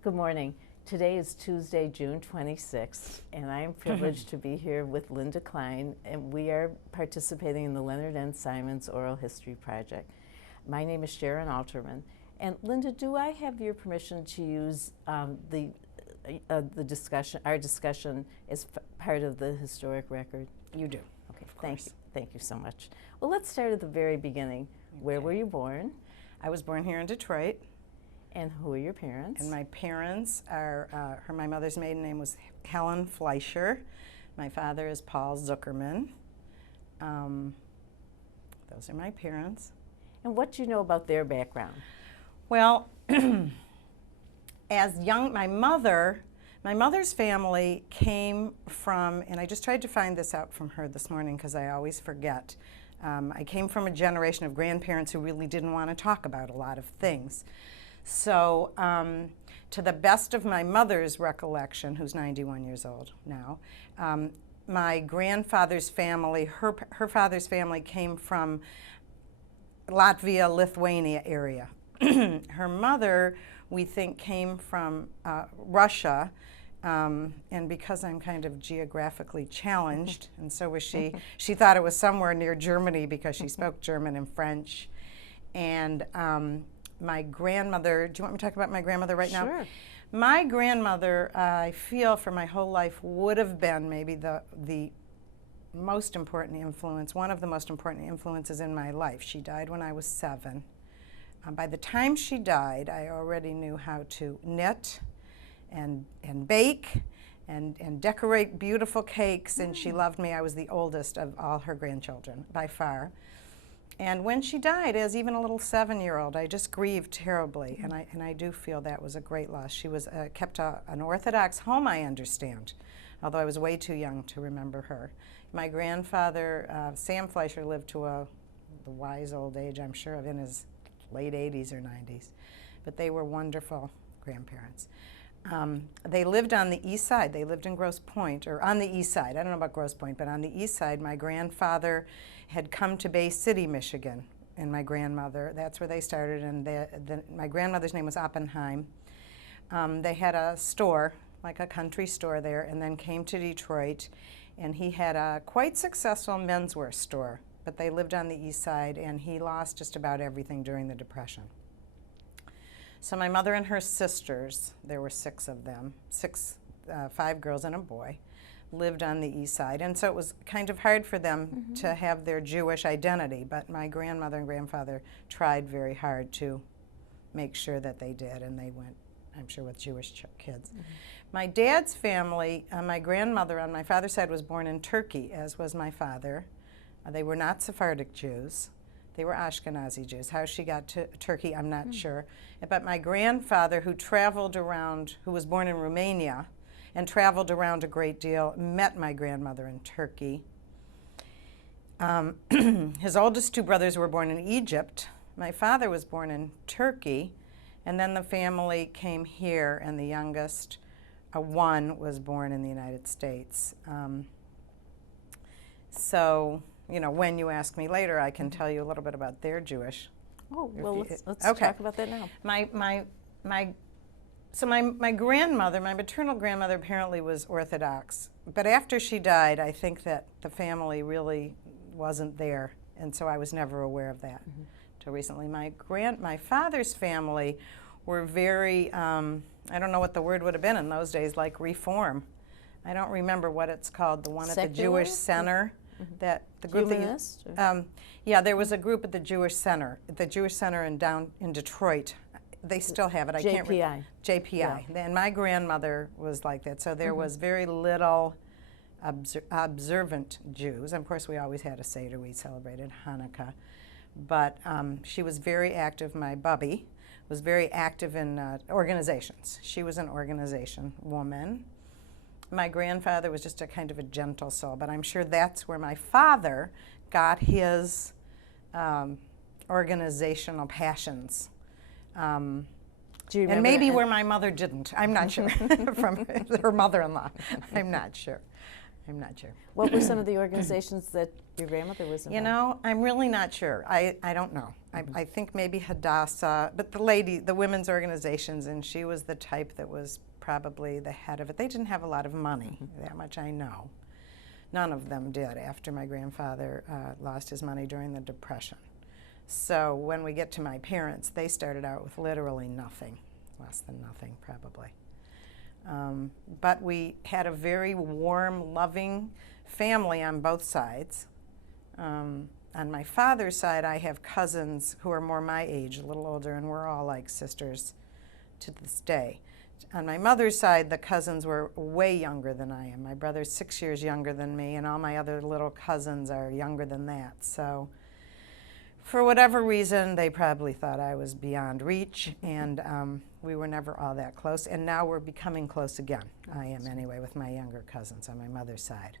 Good morning. Today is Tuesday, June 26th, and I am privileged to be here with Linda Klein, and we are participating in the Leonard and Simon's Oral History Project. My name is Sharon Alterman, and Linda, do I have your permission to use our discussion as part of the historic record? You do. Okay, thank you so much. Well, let's start at the very beginning. Okay. Where were you born? I was born here in Detroit. And who are your parents? And my parents are, my mother's maiden name was Helen Fleischer. My father is Paul Zuckerman. Those are my parents. And what do you know about their background? Well, my mother's family came from, and I just tried to find this out from her this morning because I always forget. I came from a generation of grandparents who really didn't want to talk about a lot of things. So to the best of my mother's recollection, who's 91 years old now, my grandfather's family, her father's family came from Latvia, Lithuania area. Her mother, we think, came from Russia, and because I'm kind of geographically challenged, and so was she, she thought it was somewhere near Germany because she spoke German and French. And my grandmother, do you want me to talk about my grandmother right now? Sure. My grandmother, I feel for my whole life, would have been maybe the most important influence, one of the most important influences in my life. She died when I was 7. By the time she died, I already knew how to knit and bake and decorate beautiful cakes, and she loved me. I was the oldest of all her grandchildren, by far. And when she died, as even a little 7-year-old, I just grieved terribly, and I do feel that was a great loss. She was kept an Orthodox home, I understand, although I was way too young to remember her. My grandfather, Sam Fleischer, lived to the wise old age, I'm sure, of in his late 80s or 90s, but they were wonderful grandparents. They lived on the east side. They lived in Grosse Pointe, or on the east side. I don't know about Grosse Pointe, but on the east side, my grandfather had come to Bay City, Michigan, and my grandmother, that's where they started, and my grandmother's name was Oppenheim. They had a store, like a country store there, and then came to Detroit, and he had a quite successful menswear store, but they lived on the east side, and he lost just about everything during the Depression. So my mother and her sisters, there were 6 of them, 5 girls and a boy, lived on the east side. And so it was kind of hard for them to have their Jewish identity, but my grandmother and grandfather tried very hard to make sure that they did, and they went, I'm sure, with Jewish kids. My dad's family, my grandmother on my father's side was born in Turkey, as was my father. They were not Sephardic Jews. They were Ashkenazi Jews. How she got to Turkey, I'm not sure. But my grandfather, who traveled around, who was born in Romania and traveled around a great deal, met my grandmother in Turkey. His oldest 2 brothers were born in Egypt. My father was born in Turkey, and then the family came here, and the youngest, one, was born in the United States. So, you know, when you ask me later, I can tell you a little bit about their Jewish. Oh, well, let's okay. talk about that now. So my grandmother, my maternal grandmother, apparently was Orthodox. But after she died, I think that the family really wasn't there, and so I was never aware of that until recently. My father's family were very, I don't know what the word would have been in those days, like Reform. I don't remember what it's called, the one Secular? at the Jewish Center. That the group Humanist? Yeah, there was a group at the Jewish Center in Detroit. They still have it. I can't remember. JPI. Yeah. And my grandmother was like that. So there was very little observant Jews. Of course, we always had a Seder. We celebrated Hanukkah. But she was very active. My bubby was very active in organizations. She was an organization woman. My grandfather was just a kind of a gentle soul, but I'm sure that's where my father got his organizational passions. Do you remember? And maybe where my mother didn't. I'm not sure. From her mother-in-law. I'm not sure. I'm not sure. What were some of the organizations that your grandmother was involved in? You know, I'm really not sure. I don't know. I think maybe Hadassah, but the women's organizations, and she was the type that was probably the head of it. They didn't have a lot of money, that much I know. None of them did after my grandfather lost his money during the Depression. So when we get to my parents, they started out with literally nothing, less than nothing probably. But we had a very warm, loving family on both sides. On my father's side, I have cousins who are more my age, a little older, and we're all like sisters to this day. On my mother's side, the cousins were way younger than I am. My brother's 6 years younger than me, and all my other little cousins are younger than that. So for whatever reason, they probably thought I was beyond reach, and we were never all that close. And now we're becoming close again. I am anyway, with my younger cousins on my mother's side.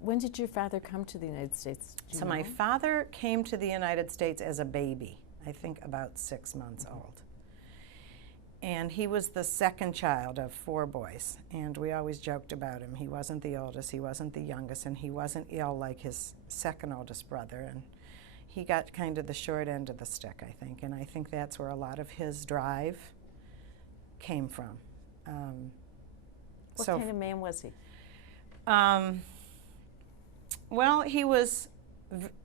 When did your father come to the United States? So my father came to the United States as a baby, I think about 6 months old. And he was the second child of 4 boys, and we always joked about him. He wasn't the oldest, he wasn't the youngest, and he wasn't ill like his second oldest brother. And he got kind of the short end of the stick, I think, and I think that's where a lot of his drive came from. What kind of man was he? Well, he was,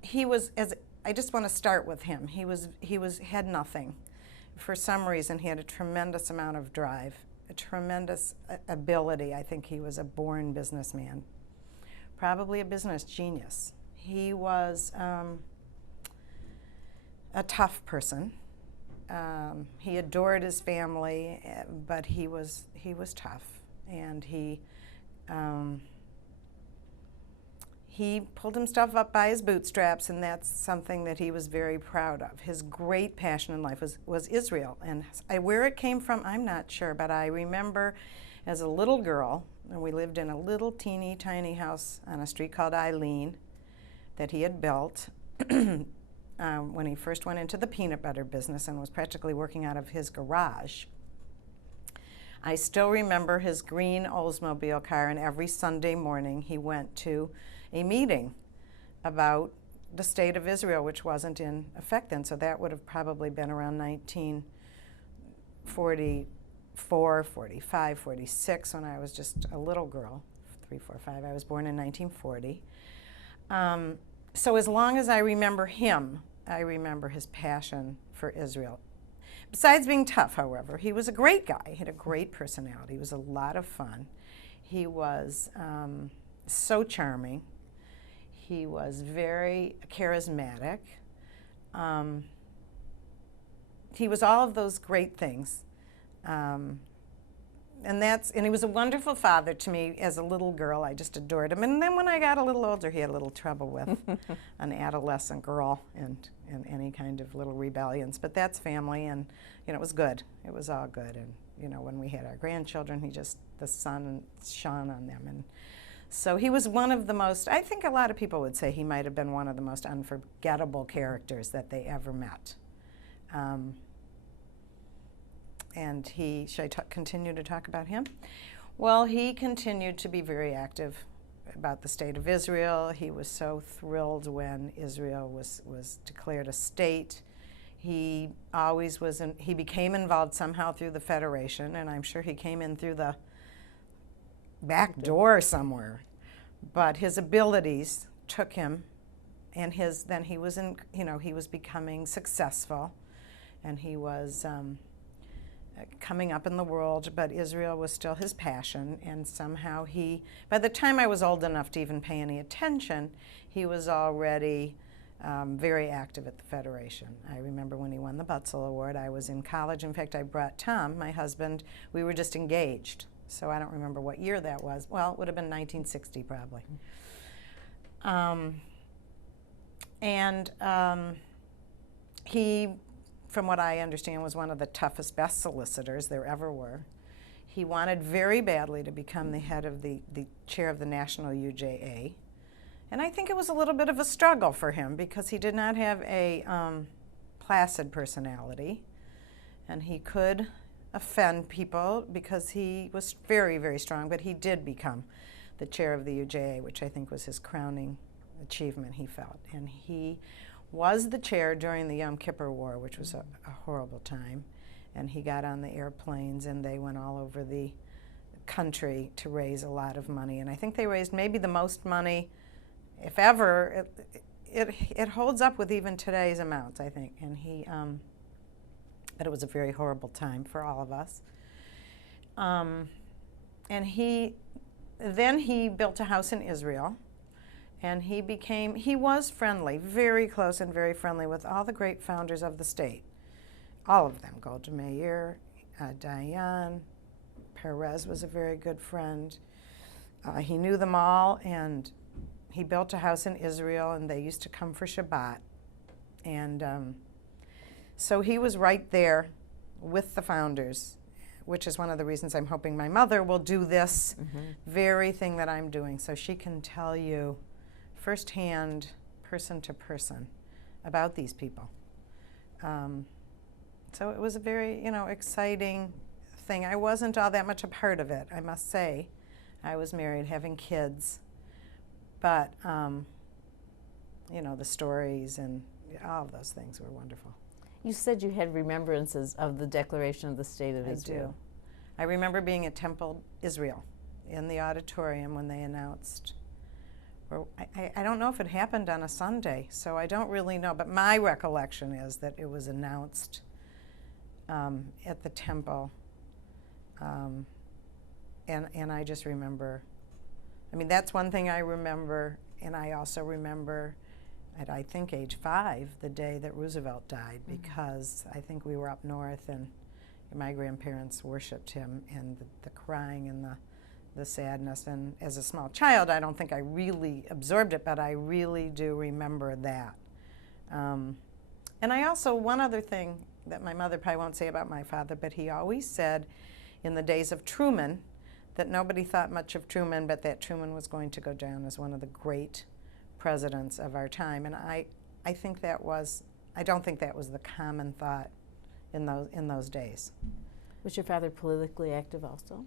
as I just want to start with him. He had nothing. For some reason, he had a tremendous amount of drive, a tremendous ability. I think he was a born businessman, probably a business genius. He was a tough person. He adored his family, but he was tough, and he pulled himself up by his bootstraps, and that's something that he was very proud of. His great passion in life was Israel, and where it came from, I'm not sure, but I remember as a little girl, and we lived in a little teeny tiny house on a street called Eileen that he had built when he first went into the peanut butter business and was practically working out of his garage. I still remember his green Oldsmobile car, and every Sunday morning he went to a meeting about the state of Israel, which wasn't in effect then, so that would have probably been around 1944, 45, 46, when I was just a little girl, 3, 4, 5. I was born in 1940. So as long as I remember him, I remember his passion for Israel. Besides being tough, however, he was a great guy. He had a great personality. He was a lot of fun. He was so charming. He was very charismatic. He was all of those great things. And he was a wonderful father to me as a little girl. I just adored him. And then when I got a little older, he had a little trouble with an adolescent girl and any kind of little rebellions. But that's family, and it was good. It was all good. And when we had our grandchildren, the sun shone on them. And so he was one of the most, I think a lot of people would say he might have been one of the most unforgettable characters that they ever met. And should I continue to talk about him? Well, he continued to be very active about the state of Israel. He was so thrilled when Israel was declared a state. He always he became involved somehow through the Federation, and I'm sure he came in through the back door somewhere. But his abilities took him, and then he was he was becoming successful, and he was coming up in the world, but Israel was still his passion, and somehow by the time I was old enough to even pay any attention, he was already very active at the Federation. I remember when he won the Butzel Award, I was in college. In fact, I brought Tom, my husband. We were just engaged, so I don't remember what year that was. Well, it would have been 1960 probably. He, from what I understand, was one of the toughest, best solicitors there ever were. He wanted very badly to become the head of the chair of the National UJA. And I think it was a little bit of a struggle for him because he did not have a placid personality. And he could offend people because he was very, very strong, but he did become the chair of the UJA, which I think was his crowning achievement, he felt. And he was the chair during the Yom Kippur War, which was a horrible time. And he got on the airplanes, and they went all over the country to raise a lot of money. And I think they raised maybe the most money, if ever. It holds up with even today's amounts, I think. And but it was a very horrible time for all of us. And then he built a house in Israel, and he was friendly, very close and very friendly with all the great founders of the state. All of them, Golda Meir, Dayan, Perez was a very good friend. He knew them all, and he built a house in Israel, and they used to come for Shabbat. And so he was right there with the founders, which is one of the reasons I'm hoping my mother will do this very thing that I'm doing, so she can tell you firsthand, person to person, about these people. So it was a very, exciting thing. I wasn't all that much a part of it, I must say. I was married, having kids, but the stories and all of those things were wonderful. You said you had remembrances of the Declaration of the State of Israel. I remember being at Temple, Israel, in the auditorium when they announced, or I don't know if it happened on a Sunday, so I don't really know, but my recollection is that it was announced at the temple, and I just remember, that's one thing I remember, and I also remember at, I think, age 5, the day that Roosevelt died, because I think we were up north, and my grandparents worshipped him, and the crying and the sadness. And as a small child, I don't think I really absorbed it, but I really do remember that. And I also, one other thing that my mother probably won't say about my father, but he always said in the days of Truman that nobody thought much of Truman, but that Truman was going to go down as one of the great presidents of our time. And I think that was, I don't think that was the common thought in those days. Was your father politically active also?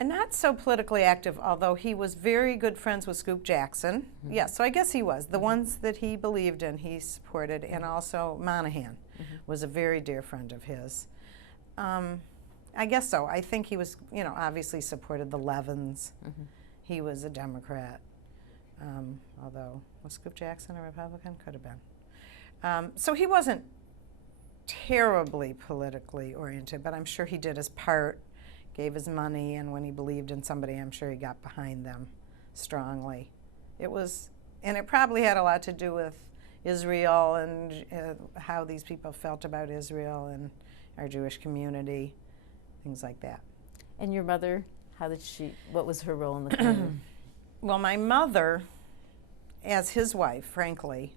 And not so politically active, although he was very good friends with Scoop Jackson. Yes, so I guess he was. The ones that he believed in, he supported, and also Monahan was a very dear friend of his. I guess so. I think he was, obviously supported the Levins. He was a Democrat, although was Scoop Jackson a Republican? Could have been. So he wasn't terribly politically oriented, but I'm sure he did his part, gave his money, and when he believed in somebody, I'm sure he got behind them strongly. It was, and it probably had a lot to do with Israel and how these people felt about Israel and our Jewish community, things like that. And your mother, what was her role in the community? Well, my mother, as his wife, frankly,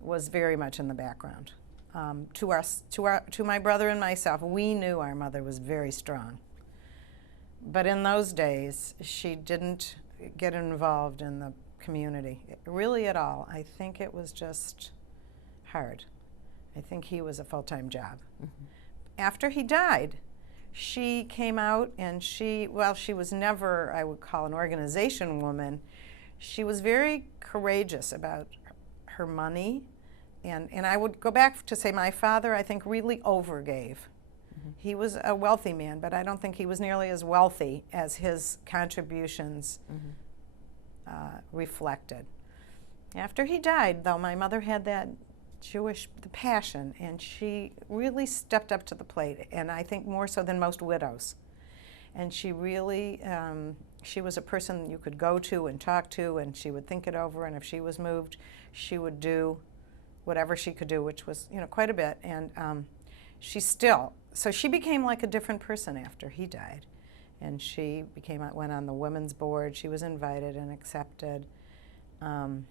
was very much in the background. To my brother and myself, we knew our mother was very strong. But in those days, she didn't get involved in the community, really at all. I think it was just hard. I think he was a full-time job. After he died, she came out and she was never, I would call, an organization woman. She was very courageous about her money. And I would go back to say my father, I think, really overgave. He was a wealthy man, but I don't think he was nearly as wealthy as his contributions reflected. After he died, though, my mother had that Jewish passion, and she really stepped up to the plate, and I think more so than most widows. And she really, she was a person you could go to and talk to, and she would think it over, and if she was moved, she would do whatever she could do, which was, quite a bit. And so she became like a different person after he died. And she went on the women's board. She was invited and accepted. And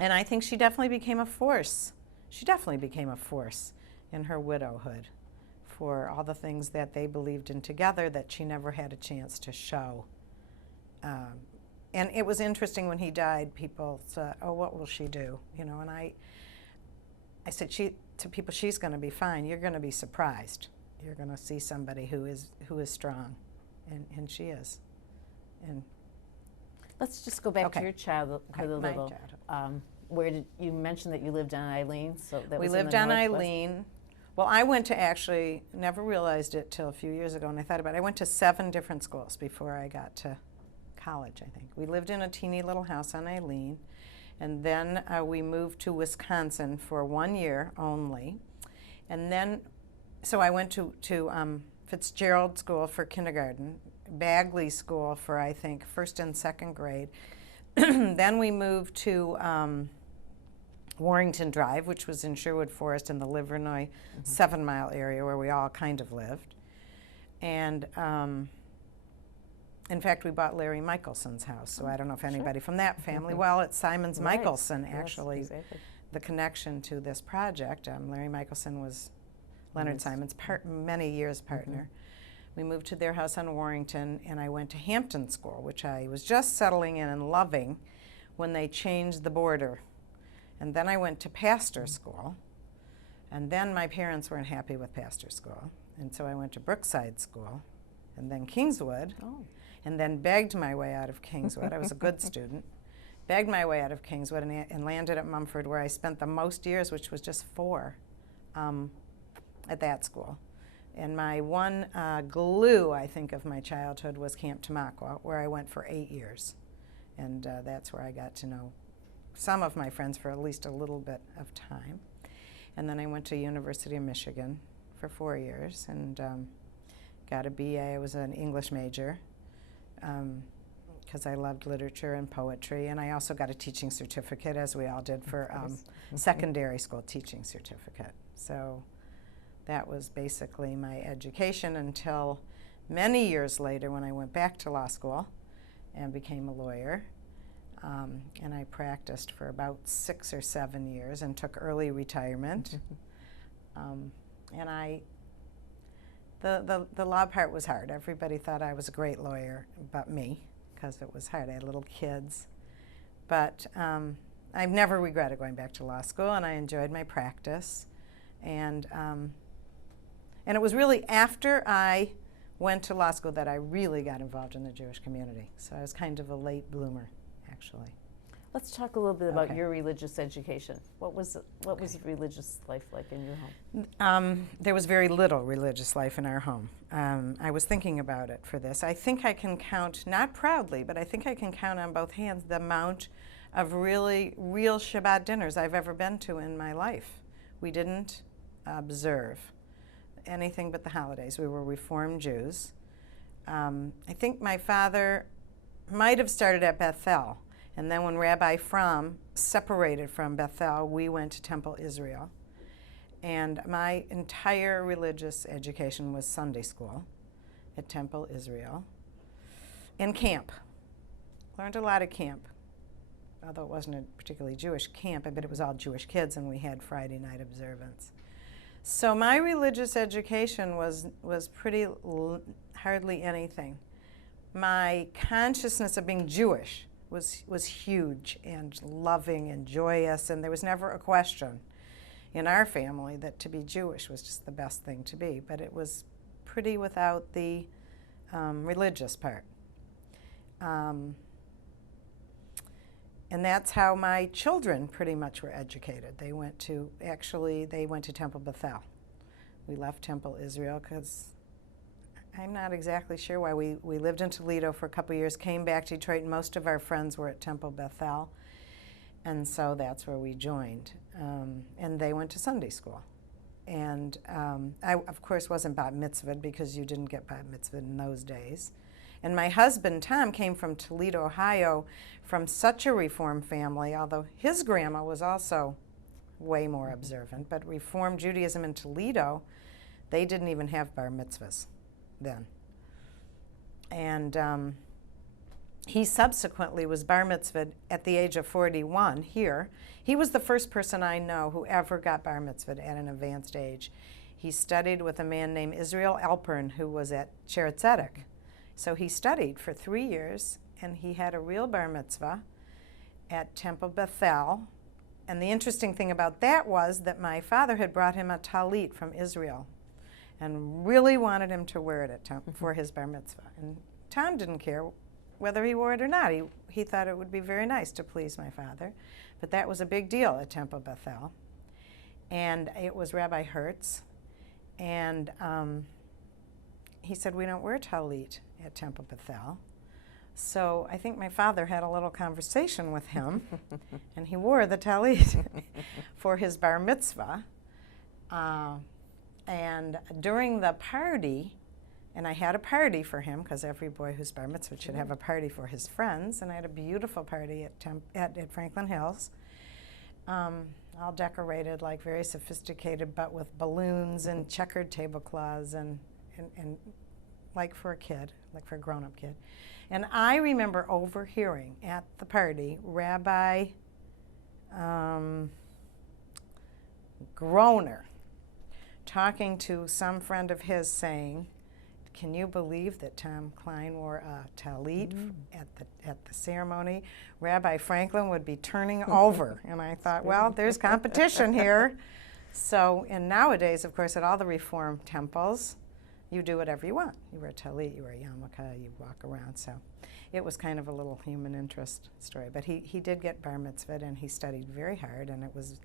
I think she definitely became a force. She definitely became a force in her widowhood for all the things that they believed in together that she never had a chance to show. And it was interesting when he died, people said, oh, what will she do? And I said to people, she's going to be fine. You're going to be surprised. You're going to see somebody who is strong, and she is. And Let's just go back Okay. to your childhood a my little. childhood. Where did you mention that you lived on Eileen? So that We was in lived the on Northwest? Eileen. Well, I went to actually, never realized it till a few years ago, and I thought about it. I went to 7 different schools before I got to college, I think. We lived in a teeny little house on Eileen, and then we moved to Wisconsin for 1 year only. And then, so I went to Fitzgerald School for kindergarten, Bagley School for, I think, 1st and 2nd grade. Then we moved to Warrington Drive, which was in Sherwood Forest in the Livernois 7-mile area where we all kind of lived. And in fact, we bought Larry Michelson's house, so I don't know if anybody from that family. Well, it's Simons Right. Michelson, Yes, actually, exactly. the connection to this project. Larry Michelson was Leonard Yes. Simon's many years partner. We moved to their house on Warrington, and I went to Hampton School, which I was just settling in and loving when they changed the border. And then I went to Pastor School, and then my parents weren't happy with Pastor School, and so I went to Brookside School, and then Kingswood, Oh. and then begged my way out of Kingswood. I was a good student. Begged my way out of Kingswood and landed at Mumford, where I spent the most years, which was just 4, at that school. And my one glue, I think, of my childhood was Camp Tamaqua, where I went for 8 years. And that's where I got to know some of my friends for at least a little bit of time. And then I went to University of Michigan for 4 years and got a BA. I was an English major because I loved literature and poetry. And I also got a teaching certificate, as we all did, for secondary school teaching certificate. So that was basically my education until many years later when I went back to law school and became a lawyer. And I practiced for about 6 or 7 years and took early retirement. And the law part was hard. Everybody thought I was a great lawyer but me, because it was hard. I had little kids. But I've never regretted going back to law school, and I enjoyed my practice. And it was really after I went to law school that I really got involved in the Jewish community. So I was kind of a late bloomer, actually. Let's talk a little bit about Okay. your religious education. What was religious life like in your home? There was very little religious life in our home. I was thinking about it for this. I think I can count, not proudly, but I think I can count on both hands the amount of really real Shabbat dinners I've ever been to in my life. We didn't observe anything but the holidays. We were Reformed Jews. I think my father might have started at Bethel, and then when Rabbi Fromm separated from Bethel, we went to Temple Israel. And my entire religious education was Sunday school at Temple Israel and camp. Learned a lot at camp, although it wasn't a particularly Jewish camp, but it was all Jewish kids, and we had Friday night observance. So my religious education was pretty hardly anything. My consciousness of being Jewish was huge and loving and joyous, and there was never a question in our family that to be Jewish was just the best thing to be. But it was pretty without the religious part. And that's how my children pretty much were educated. They went to Temple Bethel. We left Temple Israel because I'm not exactly sure why. We lived in Toledo for a couple years, came back to Detroit, and most of our friends were at Temple Bethel. And so that's where we joined. And they went to Sunday school. And I, of course, wasn't bat mitzvahed because you didn't get bat mitzvahed in those days. And my husband, Tom, came from Toledo, Ohio, from such a Reform family, although his grandma was also way more observant. But Reform Judaism in Toledo, they didn't even have bar mitzvahs then. And he subsequently was bar mitzvahed at the age of 41 here. He was the first person I know who ever got bar mitzvahed at an advanced age. He studied with a man named Israel Alpern, who was at Sher Tzedek. So he studied for 3 years, and he had a real bar mitzvah at Temple Bethel. And the interesting thing about that was that my father had brought him a talit from Israel and really wanted him to wear it at for his bar mitzvah. And Tom didn't care whether he wore it or not. He thought it would be very nice to please my father. But that was a big deal at Temple Bethel. And it was Rabbi Hertz. And he said, we don't wear talit at Temple Bethel. So I think my father had a little conversation with him, and he wore the talit for his bar mitzvah. And during the party, and I had a party for him, because every boy who's bar mitzvah should have a party for his friends, and I had a beautiful party at Franklin Hills, all decorated, like very sophisticated, but with balloons and checkered tablecloths, and like for a kid, like for a grown-up kid. And I remember overhearing at the party Rabbi Groner talking to some friend of his saying, can you believe that Tom Klein wore a talit at the ceremony? Rabbi Franklin would be turning over. And I thought, well, there's competition here. So, and nowadays, of course, at all the Reform temples, you do whatever you want. You wear a talit, you wear a yarmulke, you walk around. So it was kind of a little human interest story. But he did get bar mitzvahed, and he studied very hard, and it was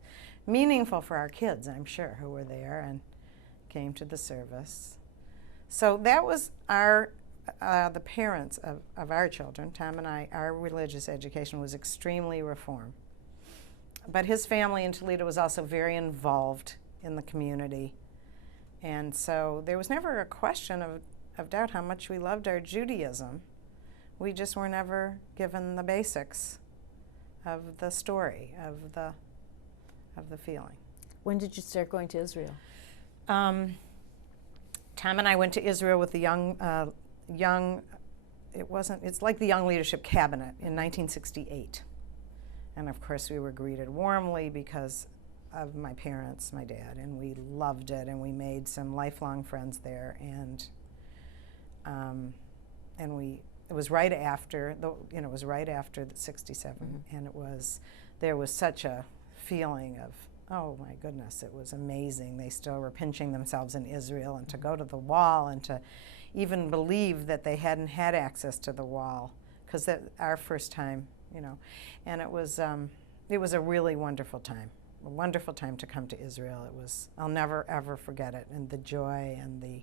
meaningful for our kids, I'm sure, who were there and came to the service. So that was the parents of our children. Tom and I, our religious education was extremely Reform. But his family in Toledo was also very involved in the community. And so there was never a question of doubt how much we loved our Judaism. We just were never given the basics of the story, of the feeling. When did you start going to Israel? Tom and I went to Israel with the it's like the Young Leadership Cabinet in 1968. And of course we were greeted warmly because of my parents, my dad, and we loved it, and we made some lifelong friends there, and it was right after the 67, and there was such a feeling of, oh my goodness, it was amazing. They still were pinching themselves in Israel, and to go to the wall and to even believe that they hadn't had access to the wall, because our first time, and it was a really wonderful time. A wonderful time to come to Israel. I'll never ever forget it, and the joy and the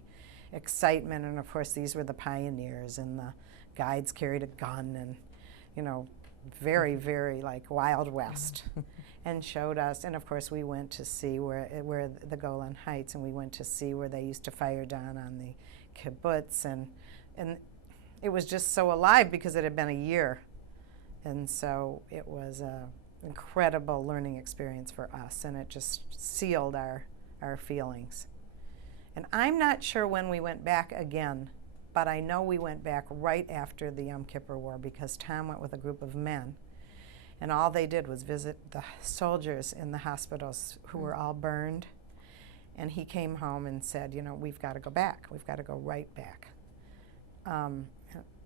excitement, and of course these were the pioneers, and the guides carried a gun, and very, very like Wild West, and showed us, and of course we went to see where the Golan Heights, and we went to see where they used to fire down on the kibbutz, and it was just so alive because it had been a year, and so it was incredible learning experience for us, and it just sealed our feelings. And I'm not sure when we went back again, but I know we went back right after the Yom Kippur War, because Tom went with a group of men, and all they did was visit the soldiers in the hospitals who were all burned, and he came home and said, we've got to go back. We've got to go right back.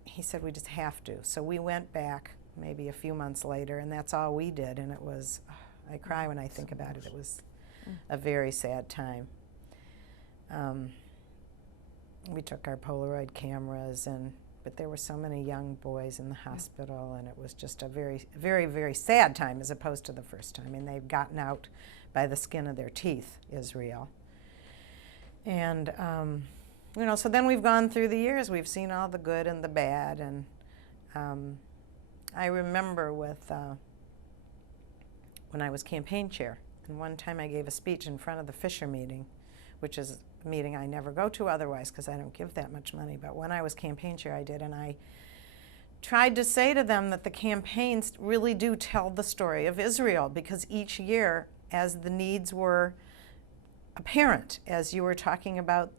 He said, we just have to. So we went back maybe a few months later, and that's all we did, and it was, I cry when I think about it. It was a very sad time. We took our Polaroid cameras, but there were so many young boys in the hospital, and it was just a very, very, very sad time as opposed to the first time. And they've gotten out by the skin of their teeth, Israel. And, so then we've gone through the years. We've seen all the good and the bad, and I remember when I was campaign chair, and one time I gave a speech in front of the Fisher meeting, which is a meeting I never go to otherwise because I don't give that much money, but when I was campaign chair I did, and I tried to say to them that the campaigns really do tell the story of Israel, because each year, as the needs were apparent, as you were talking about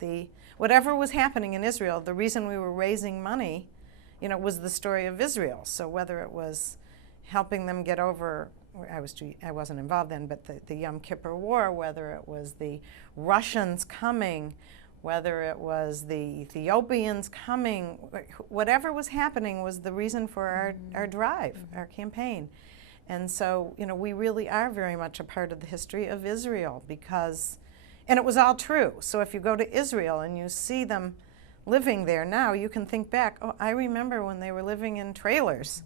whatever was happening in Israel, the reason we were raising money was the story of Israel. So whether it was helping them get over, I wasn't involved then, but the Yom Kippur War, whether it was the Russians coming, whether it was the Ethiopians coming, whatever was happening was the reason for our drive, our campaign. And so, we really are very much a part of the history of Israel, and it was all true. So if you go to Israel and you see them living there now, you can think back, oh, I remember when they were living in trailers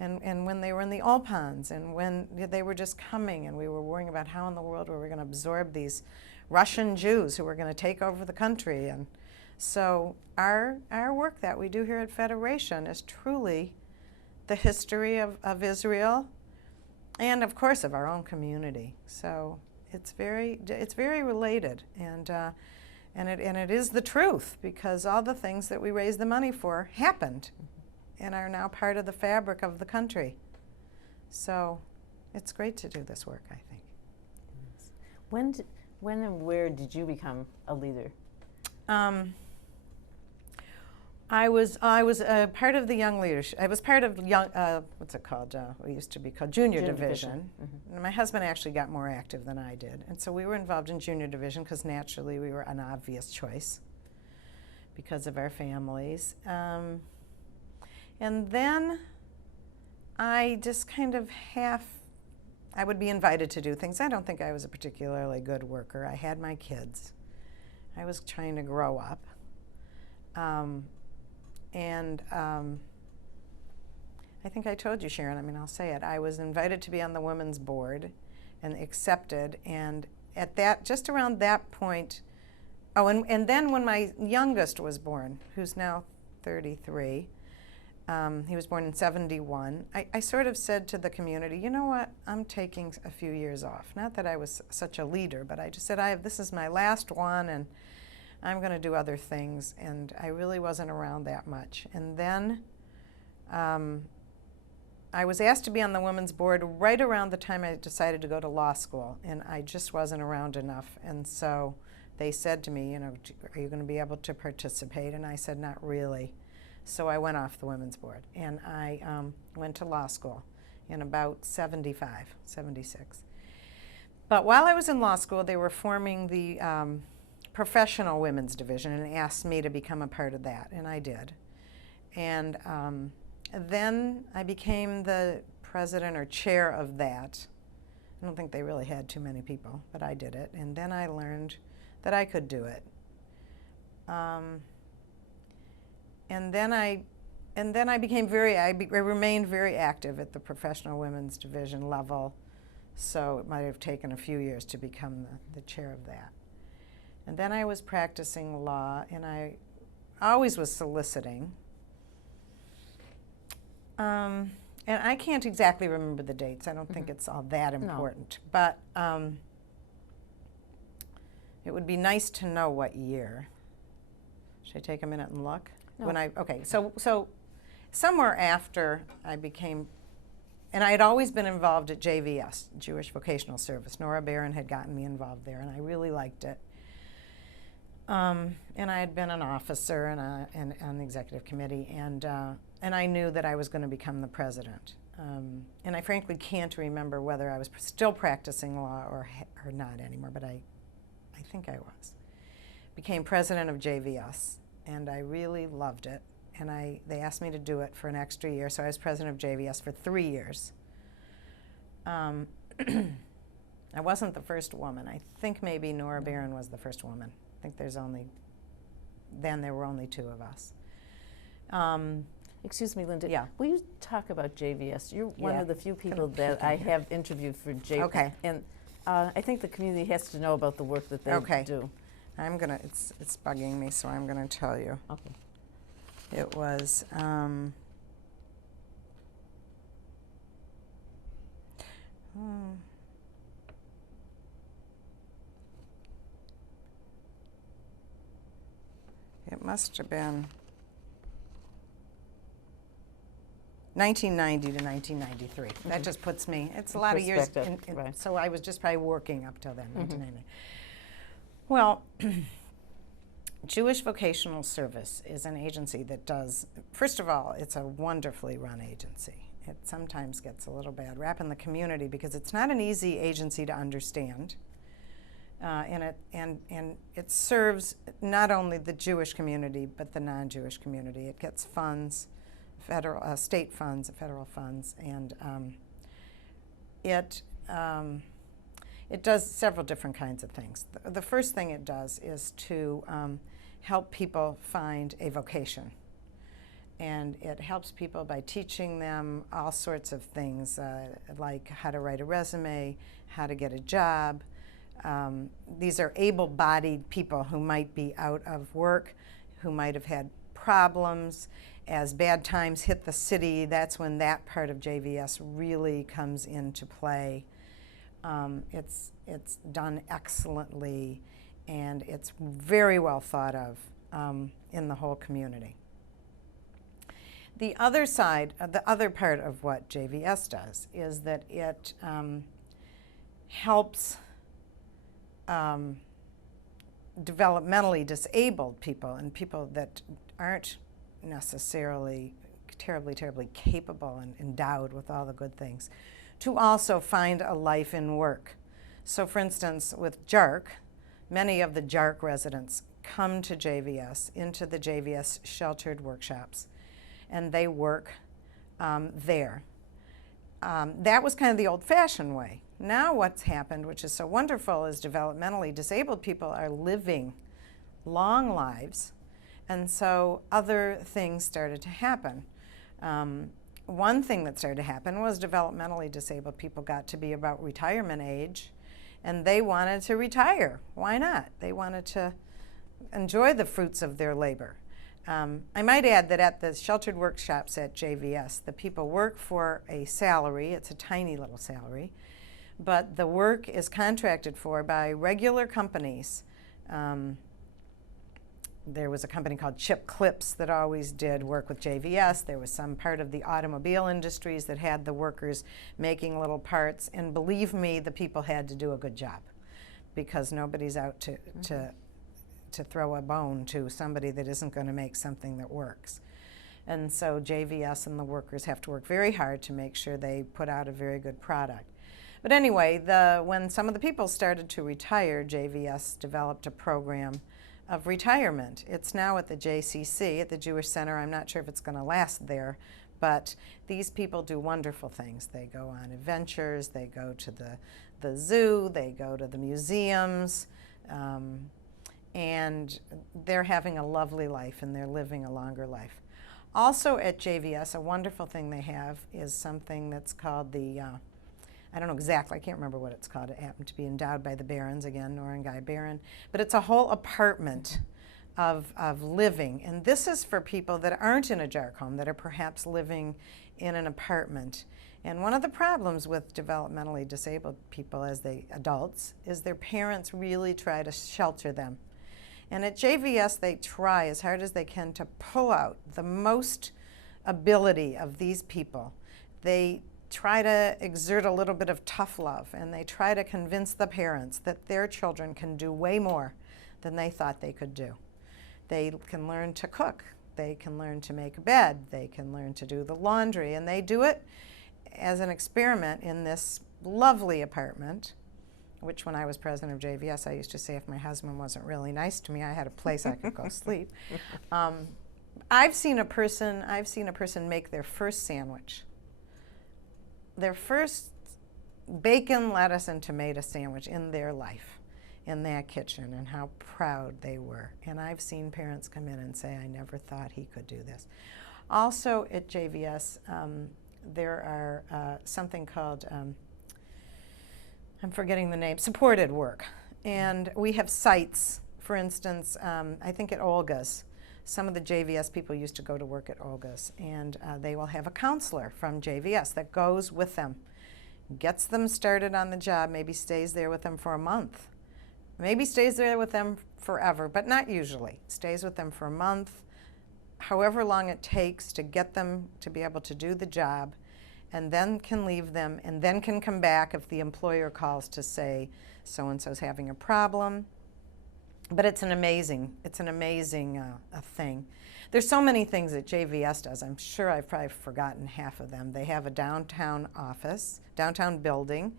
and when they were in the Alpines and when they were just coming and we were worrying about how in the world were we going to absorb these Russian Jews who were going to take over the country. And so our work that we do here at Federation is truly the history of Israel and, of course, of our own community. So it's very related, and it is the truth, because all the things that we raised the money for happened and are now part of the fabric of the country. So it's great to do this work, I think. When and where did you become a leader? I was part of the young leadership. I was part of young, what's it called? What used to be called Junior Division. Mm-hmm. And my husband actually got more active than I did. And so we were involved in Junior Division because naturally we were an obvious choice because of our families. And then I just kind of I would be invited to do things. I don't think I was a particularly good worker. I had my kids. I was trying to grow up. I think I told you, Sharon, I mean, I'll say it. I was invited to be on the women's board and accepted. And at that, just around that point, and then when my youngest was born, who's now 33, he was born in 71, I sort of said to the community, you know what, I'm taking a few years off. Not that I was such a leader, but I just said, this is my last one, and I'm going to do other things, and I really wasn't around that much. And then I was asked to be on the women's board right around the time I decided to go to law school, and I just wasn't around enough. And so they said to me, you know, are you going to be able to participate? And I said, not really. So I went off the women's board, and I went to law school in about 75, 76. But while I was in law school, they were forming the professional women's division and asked me to become a part of that, and I did. And then I became the president or chair of that. I don't think they really had too many people, but I did it. And then I learned that I could do it. And then I became I remained very active at the professional women's division level, so it might have taken a few years to become the chair of that. And then I was practicing law, and I always was soliciting. And I can't exactly remember the dates. I don't think it's all that important. No. But it would be nice to know what year. Should I take a minute and look? No. Okay, so somewhere after I became, and I had always been involved at JVS, Jewish Vocational Service. Nora Barron had gotten me involved there, and I really liked it. And I had been an officer and on the executive committee, and I knew that I was going to become the president. And I frankly can't remember whether I was still practicing law or not anymore, but I think I was. Became president of JVS, and I really loved it. And they asked me to do it for an extra year, so I was president of JVS for 3 years. I wasn't the first woman. I think maybe Nora Barron was the first woman. I think there were only 2 of us. Excuse me, Linda. Yeah. Will you talk about JVS? You're one of the few people that I have interviewed for JVS. Okay. And I think the community has to know about the work that they do. It's bugging me, so I'm gonna tell you. Okay. It was, it must have been 1990 to 1993. Mm-hmm. That just puts me, it's a lot of years, right. So I was just probably working up till then, 1990. Well, Jewish Vocational Service is an agency that does, first of all, it's a wonderfully run agency. It sometimes gets a little bad rap in the community because it's not an easy agency to understand. And it serves not only the Jewish community, but the non-Jewish community. It gets funds, federal, state funds, federal funds, and it does several different kinds of things. The first thing it does is to help people find a vocation. And it helps people by teaching them all sorts of things, like how to write a resume, how to get a job. These are able-bodied people who might be out of work, who might have had problems. As bad times hit the city, that's when that part of JVS really comes into play. It's done excellently, and it's very well thought of in the whole community. The other side, the other part of what JVS does is that it helps developmentally disabled people and people that aren't necessarily terribly capable and endowed with all the good things to also find a life in work. So for instance, with JARC, many of the JARC residents come to JVS, into the JVS sheltered workshops, and they work there. That was kind of the old-fashioned way. Now what's happened, which is so wonderful, is developmentally disabled people are living long lives, and so other things started to happen. One thing that started to happen was developmentally disabled people got to be about retirement age, and they wanted to retire. Why not? They wanted to enjoy the fruits of their labor. I might add that at the sheltered workshops at JVS, the people work for a salary. It's a tiny little salary, but the work is contracted for by regular companies. There was a company called Chip Clips that always did work with JVS. There was some part of the automobile industries that had the workers making little parts, and believe me, the people had to do a good job because nobody's out to throw a bone to somebody that isn't going to make something that works. And so JVS and the workers have to work very hard to make sure they put out a very good product. But anyway, when some of the people started to retire, JVS developed a program of retirement. It's now at the JCC, at the Jewish Center. I'm not sure if it's going to last there, but these people do wonderful things. They go on adventures, they go to the zoo, they go to the museums, and they're having a lovely life and they're living a longer life. Also at JVS, a wonderful thing they have is something that's called the, I don't know exactly, I can't remember what it's called. It happened to be endowed by the Barons, again, Nora and Guy Barron. But it's a whole apartment of living. And this is for people that aren't in a JARC home, that are perhaps living in an apartment. And one of the problems with developmentally disabled people as adults is their parents really try to shelter them. And at JVS, they try as hard as they can to pull out the most ability of these people. They try to exert a little bit of tough love, and they try to convince the parents that their children can do way more than they thought they could do. They can learn to cook. They can learn to make a bed. They can learn to do the laundry, and they do it as an experiment in this lovely apartment, which when I was president of JVS, I used to say if my husband wasn't really nice to me, I had a place I could go sleep. I've seen a person make their first sandwich. Their first bacon, lettuce, and tomato sandwich in their life in that kitchen, and how proud they were. And I've seen parents come in and say, I never thought he could do this. Also at JVS, there are something called, I'm forgetting the name, supported work. And we have sites, for instance, I think at Olga's. Some of the JVS people used to go to work at Olga's, and they will have a counselor from JVS that goes with them, gets them started on the job, maybe stays there with them for a month, maybe stays there with them forever, but not usually. Stays with them for a month, however long it takes to get them to be able to do the job, and then can leave them, and then can come back if the employer calls to say so-and-so's having a problem. But it's an amazing thing. There's so many things that JVS does. I'm sure I've probably forgotten half of them. They have a downtown office, downtown building,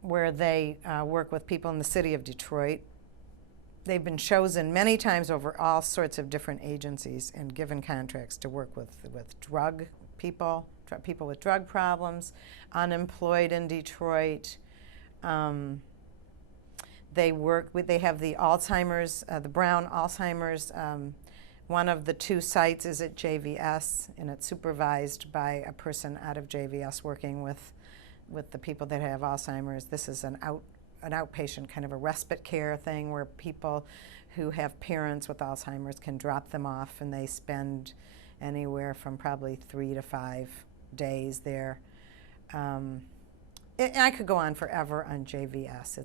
where they work with people in the city of Detroit. They've been chosen many times over all sorts of different agencies and given contracts to work with drug people, people with drug problems, unemployed in Detroit. They have the Alzheimer's, the Brown Alzheimer's. One of the 2 sites is at JVS, and it's supervised by a person out of JVS working with the people that have Alzheimer's. This is an outpatient kind of a respite care thing where people who have parents with Alzheimer's can drop them off, and they spend anywhere from probably 3 to 5 days there. I could go on forever on JVS.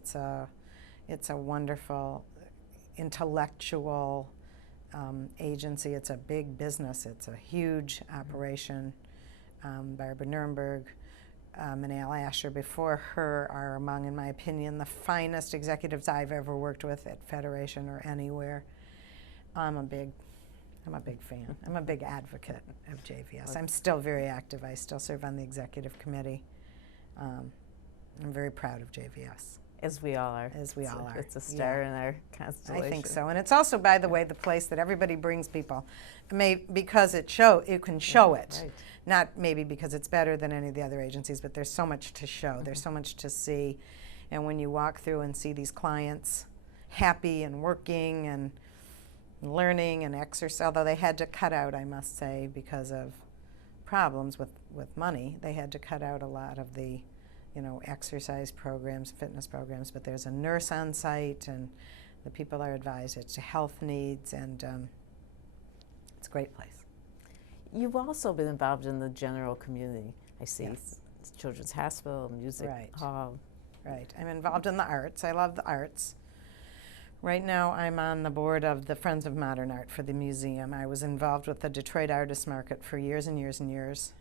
It's a wonderful intellectual agency. It's a big business. It's a huge operation. Barbara Nuremberg and Al Asher before her are among, in my opinion, the finest executives I've ever worked with at Federation or anywhere. I'm a big fan. I'm a big advocate of JVS. Okay. I'm still very active. I still serve on the executive committee. I'm very proud of JVS. As we all are. As we all are. It's a star in our constellation. I think so. And it's also, by the way, the place that everybody brings people, because it can show it. Right. Not maybe because it's better than any of the other agencies, but there's so much to show. There's so much to see. And when you walk through and see these clients happy and working and learning and exercise, although they had to cut out, I must say, because of problems with money, they had to cut out a lot of the exercise programs, fitness programs, but there's a nurse on site, and the people are advised as to health needs, and it's a great place. You've also been involved in the general community. I see. Yes. Children's Hospital, Music Hall. Right. I'm involved in the arts. I love the arts. Right now I'm on the board of the Friends of Modern Art for the museum. I was involved with the Detroit Artist Market for years and years and years.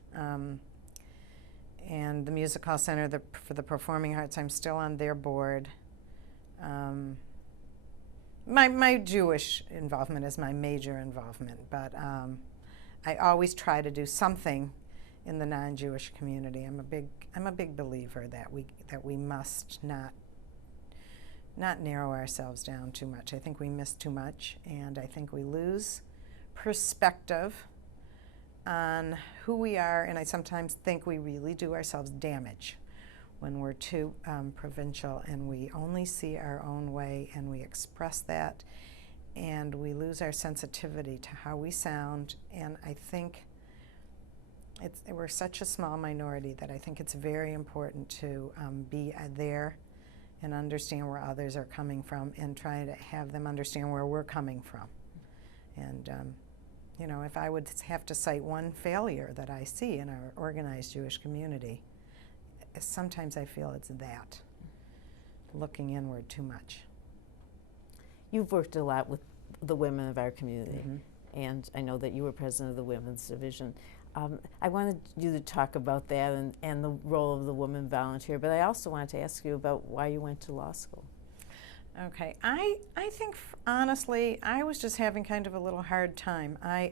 And the Music Hall Center for the Performing Arts, I'm still on their board. My Jewish involvement is my major involvement, but I always try to do something in the non-Jewish community. I'm a big believer that we must not narrow ourselves down too much. I think we miss too much, and I think we lose perspective on who we are, and I sometimes think we really do ourselves damage when we're too provincial and we only see our own way and we express that, and we lose our sensitivity to how we sound. And I think we're such a small minority that I think it's very important to be there and understand where others are coming from and try to have them understand where we're coming from. And if I would have to cite one failure that I see in our organized Jewish community, sometimes I feel it's that, looking inward too much. You've worked a lot with the women of our community, and I know that you were president of the Women's Division. I wanted you to talk about that and the role of the woman volunteer, but I also wanted to ask you about why you went to law school. Okay, I think honestly I was just having kind of a little hard time. I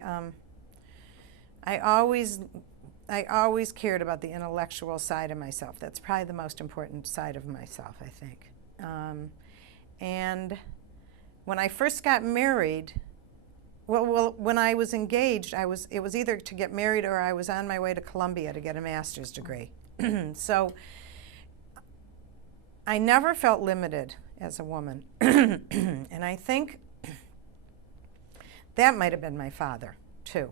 always cared about the intellectual side of myself. That's probably the most important side of myself, I think. And when I first got married, well, when I was engaged, it was either to get married or I was on my way to Columbia to get a master's degree. So I never felt limited as a woman. And I think that might have been my father, too.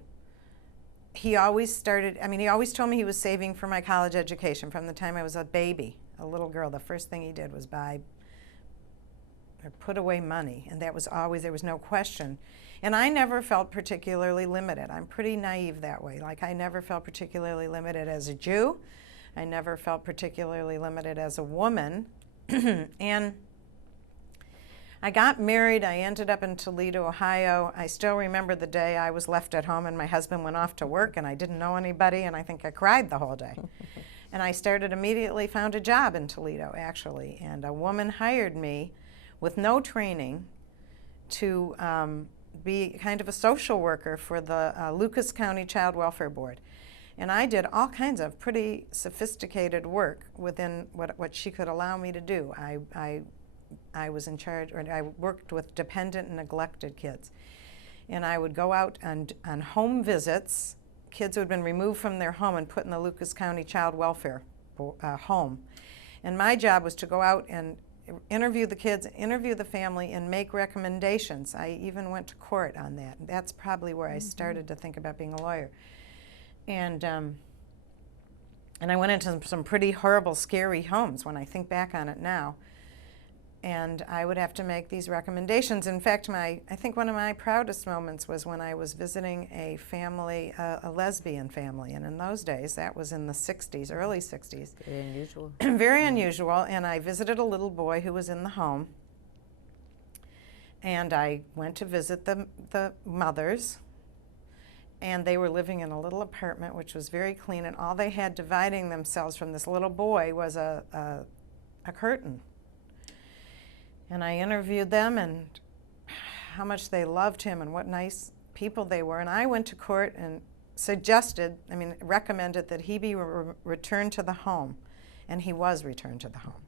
He always told me he was saving for my college education from the time I was a baby, a little girl. The first thing he did was buy or put away money, and that was always, there was no question. And I never felt particularly limited. I'm pretty naive that way. Like, I never felt particularly limited as a Jew. I never felt particularly limited as a woman. And I got married. I ended up in Toledo, Ohio. I still remember the day I was left at home and my husband went off to work and I didn't know anybody, and I think I cried the whole day. And I found a job in Toledo, actually, and a woman hired me with no training to be kind of a social worker for the Lucas County Child Welfare Board. And I did all kinds of pretty sophisticated work within what she could allow me to do. I was in charge, or I worked with dependent and neglected kids. And I would go out on home visits, kids who had been removed from their home and put in the Lucas County Child Welfare home. And my job was to go out and interview the kids, interview the family, and make recommendations. I even went to court on that. That's probably where I started to think about being a lawyer. And I went into some pretty horrible, scary homes when I think back on it now. And I would have to make these recommendations. In fact, I think one of my proudest moments was when I was visiting a family, a lesbian family. And in those days, that was in the 60s, early 60s. Very unusual. Very unusual. And I visited a little boy who was in the home. And I went to visit the mothers. And they were living in a little apartment, which was very clean. And all they had dividing themselves from this little boy was a curtain. And I interviewed them and how much they loved him and what nice people they were. And I went to court and recommended that he be returned to the home. And he was returned to the home.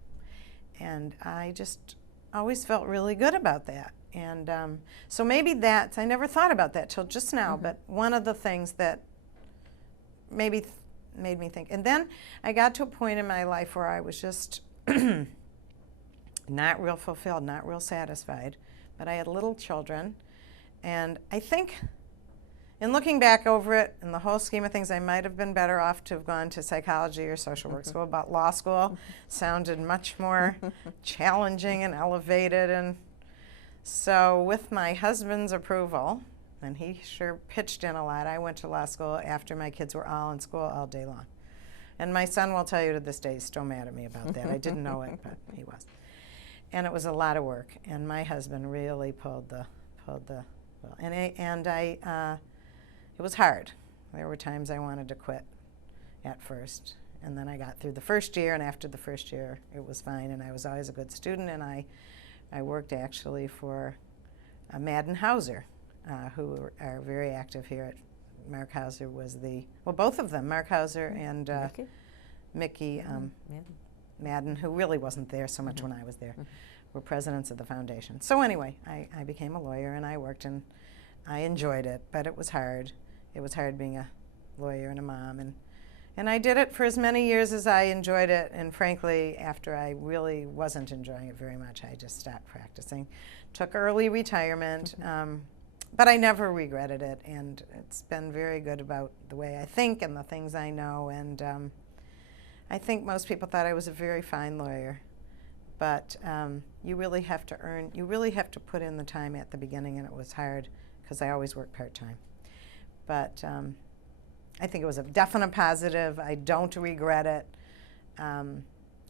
And I just always felt really good about that. And so maybe I never thought about that till just now, but one of the things that maybe made me think. And then I got to a point in my life where I was just not real fulfilled, not real satisfied, but I had little children. And I think in looking back over it, in the whole scheme of things, I might have been better off to have gone to psychology or social work school, but law school sounded much more challenging and elevated. And so with my husband's approval, and he sure pitched in a lot, I went to law school after my kids were all in school all day long. And my son will tell you to this day he's still mad at me about that. I didn't know it, but he was. And it was a lot of work, and my husband really pulled the well. And it was hard. There were times I wanted to quit at first, and then I got through the first year, and after the first year, it was fine, and I was always a good student, and I worked actually for Madden Hauser, who are very active here at Mark Hauser was both of them, Mark Hauser and Mickey Madden, who really wasn't there so much when I was there, were presidents of the foundation. So anyway, I became a lawyer and I worked and I enjoyed it, but it was hard. It was hard being a lawyer and a mom. And I did it for as many years as I enjoyed it, and frankly, after I really wasn't enjoying it very much, I just stopped practicing. Took early retirement, but I never regretted it, and it's been very good about the way I think and the things I know, and I think most people thought I was a very fine lawyer, but you really have to put in the time at the beginning, and it was hard because I always worked part-time. But I think it was a definite positive. I don't regret it.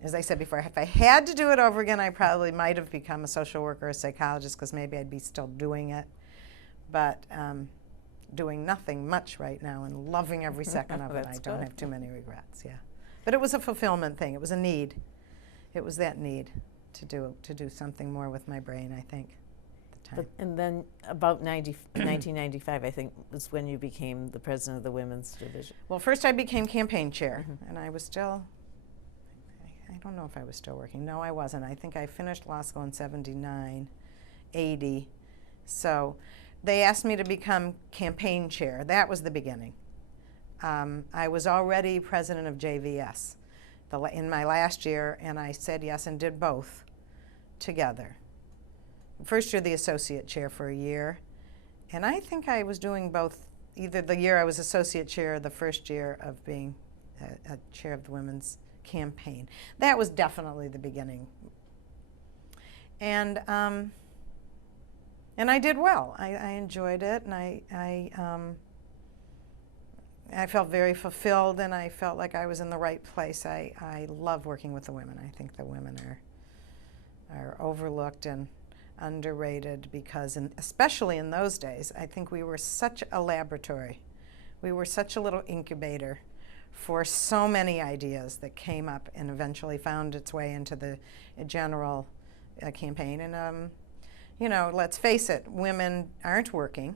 As I said before, if I had to do it over again, I probably might have become a social worker or a psychologist because maybe I'd be still doing it. But doing nothing much right now and loving every second of it, I don't have too many regrets, yeah. But it was a fulfillment thing. It was a need. It was that need to do something more with my brain, I think. And then about 1995, I think, was when you became the president of the women's division. Well, first I became campaign chair, and I was still, I don't know if I was still working. No, I wasn't. I think I finished law school in 79, 80. So they asked me to become campaign chair. That was the beginning. I was already president of JVS in my last year, and I said yes and did both together. First year, the associate chair for a year, and I think I was doing both, either the year I was associate chair or the first year of being a chair of the women's campaign. That was definitely the beginning. And I did well. I enjoyed it, and I felt very fulfilled, and I felt like I was in the right place. I love working with the women. I think the women are overlooked and underrated because, especially in those days, I think we were such a laboratory. We were such a little incubator for so many ideas that came up and eventually found its way into the general campaign. And, let's face it, women aren't working,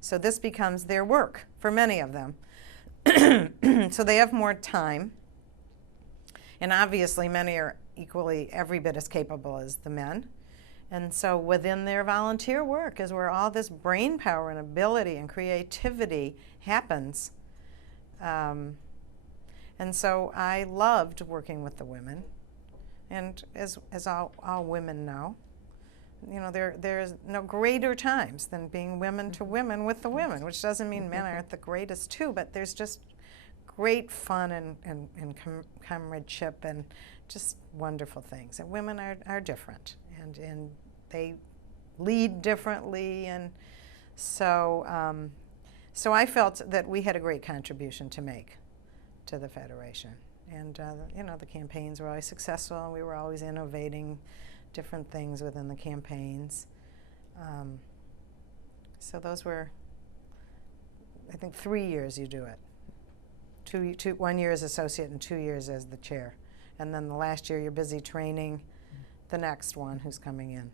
so this becomes their work for many of them. So they have more time, and obviously many are equally every bit as capable as the men. And so within their volunteer work is where all this brain power and ability and creativity happens. And so I loved working with the women. And as all women know, you know, there's no greater times than being women to women with the women, which doesn't mean men aren't the greatest too, but there's just great fun and comradeship and just wonderful things. And women are different, and they lead differently, and so I felt that we had a great contribution to make to the Federation. And you know, the campaigns were always successful, and we were always innovating different things within the campaigns. So those were, I think, 3 years you do it. 1 year as associate and 2 years as the chair. And then the last year you're busy training the next one who's coming in.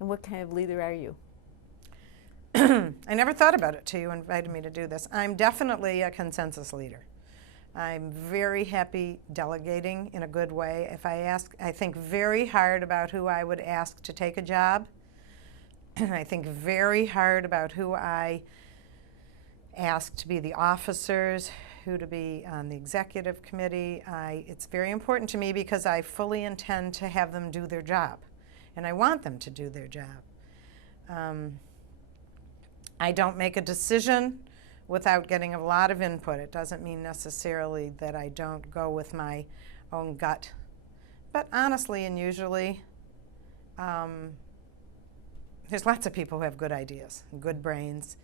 And what kind of leader are you? I never thought about it till you invited me to do this. I'm definitely a consensus leader. I'm very happy delegating in a good way. If I think very hard about who I would ask to take a job. I think very hard about who I ask to be the officers, who to be on the executive committee. It's very important to me because I fully intend to have them do their job, and I want them to do their job. I don't make a decision without getting a lot of input. It doesn't mean necessarily that I don't go with my own gut. But honestly and usually, there's lots of people who have good ideas, good brains,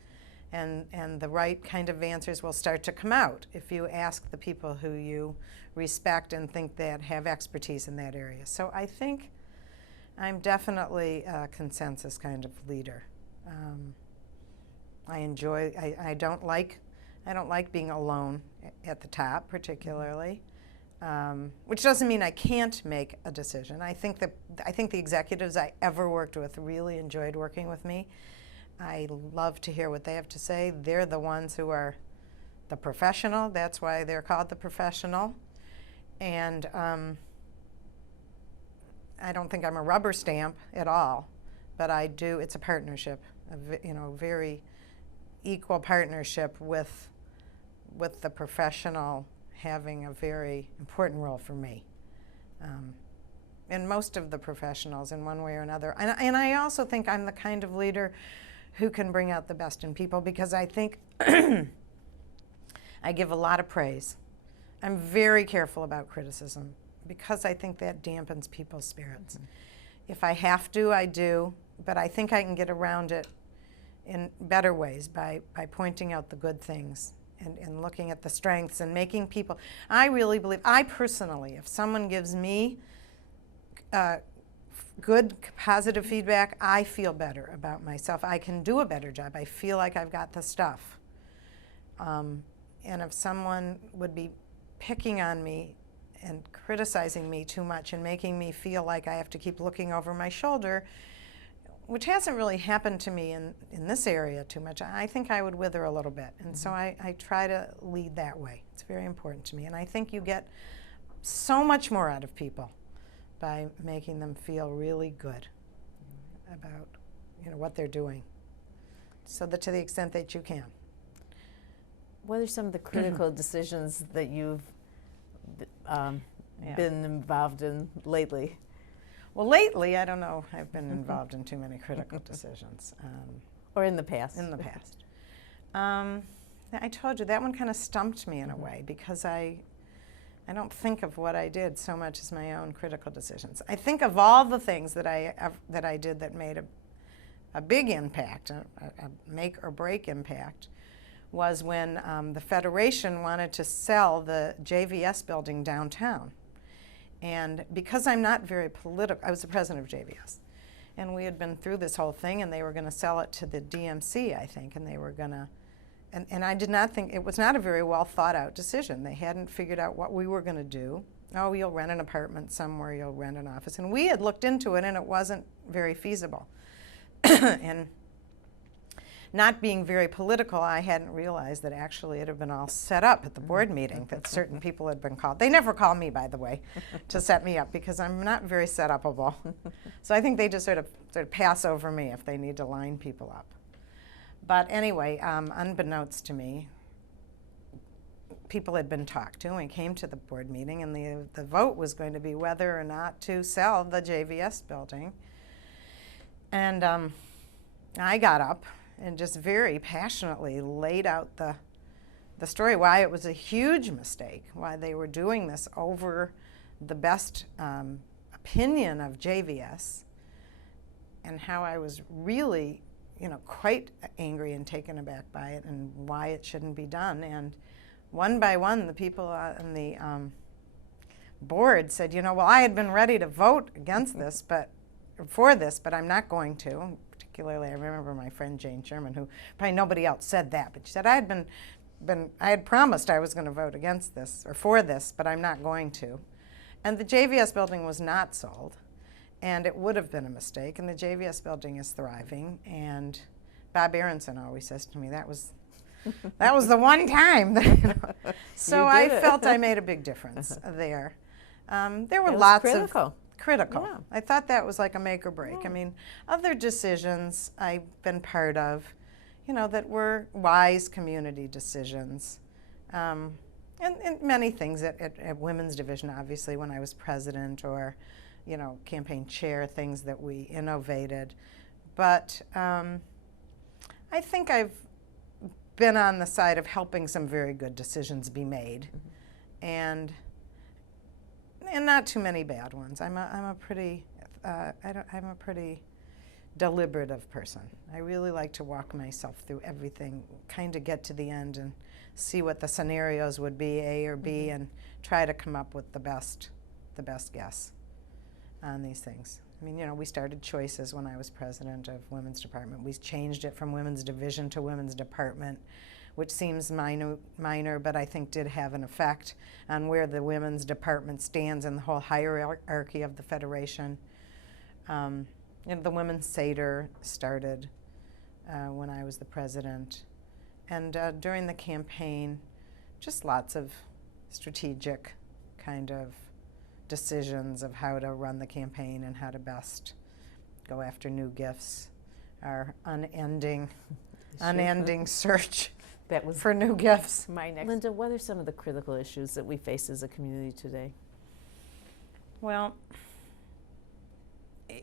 and the right kind of answers will start to come out if you ask the people who you respect and think that have expertise in that area. So I think I'm definitely a consensus kind of leader. I don't like being alone at the top, particularly, which doesn't mean I can't make a decision. I think the executives I ever worked with really enjoyed working with me. I love to hear what they have to say. They're the ones who are the professional. That's why they're called the professional. And I don't think I'm a rubber stamp at all, but I do. It's a partnership, very equal partnership with the professional having a very important role for me. And most of the professionals in one way or another. And I also think I'm the kind of leader who can bring out the best in people, because I think I give a lot of praise. I'm very careful about criticism because I think that dampens people's spirits. Mm-hmm. If I have to, I do, but I think I can get around it in better ways by pointing out the good things and looking at the strengths and making people. I really believe, I personally, if someone gives me good, positive feedback, I feel better about myself. I can do a better job. I feel like I've got the stuff. And if someone would be picking on me and criticizing me too much and making me feel like I have to keep looking over my shoulder, which hasn't really happened to me in this area too much, I think I would wither a little bit. And mm-hmm. So I try to lead that way. It's very important to me. And I think you get so much more out of people by making them feel really good about what they're doing, so that to the extent that you can. What are some of the critical decisions that you've been involved in lately? Well, lately, I don't know, I've been involved in too many critical decisions. Or in the past? In the past. I told you, that one kind of stumped me in a way, because I don't think of what I did so much as my own critical decisions. I think of all the things that I did that made a big impact, a make or break impact, was when the Federation wanted to sell the JVS building downtown. And because I'm not very political, I was the president of JVS, and we had been through this whole thing, and they were going to sell it to the DMC, I think, and they were going to, and I did not think, it was not a very well thought out decision. They hadn't figured out what we were going to do. Oh, you'll rent an apartment somewhere, you'll rent an office. And we had looked into it, and it wasn't very feasible. And not being very political, I hadn't realized that actually it had been all set up at the board meeting, that certain people had been called. They never call me, by the way, to set me up, because I'm not very set upable. So I think they just sort of pass over me if they need to line people up. But anyway, unbeknownst to me, people had been talked to, and we came to the board meeting, and the vote was going to be whether or not to sell the JVS building. And I got up and just very passionately laid out the story, why it was a huge mistake, why they were doing this over the best opinion of JVS, and how I was really, quite angry and taken aback by it, and why it shouldn't be done. And one by one, the people on the board said, well, I had been ready to vote against this, for this, but I'm not going to. Particularly, I remember my friend Jane Sherman, who probably nobody else said that, but she said, I had promised I was going to vote against this or for this, but I'm not going to. And the JVS building was not sold, and it would have been a mistake, and the JVS building is thriving. And Bob Aronson always says to me, that was the one time. So I felt I made a big difference there. There were lots of critical. Yeah. I thought that was like a make or break. Yeah. I mean, other decisions I've been part of, that were wise community decisions. And many things at Women's Division, obviously, when I was president, or, campaign chair, things that we innovated. But I think I've been on the side of helping some very good decisions be made. Mm-hmm. And not too many bad ones. I'm a pretty deliberative person. I really like to walk myself through everything, kind of get to the end and see what the scenarios would be, A or B, mm-hmm. and try to come up with the best guess on these things. I mean, we started Choices when I was president of Women's Department. We changed it from Women's Division to Women's Department, which seems minor, but I think did have an effect on where the Women's Department stands in the whole hierarchy of the Federation. The Women's Seder started when I was the president. And during the campaign, just lots of strategic kind of decisions of how to run the campaign and how to best go after new gifts. Our unending search for new gifts. Linda, what are some of the critical issues that we face as a community today? Well,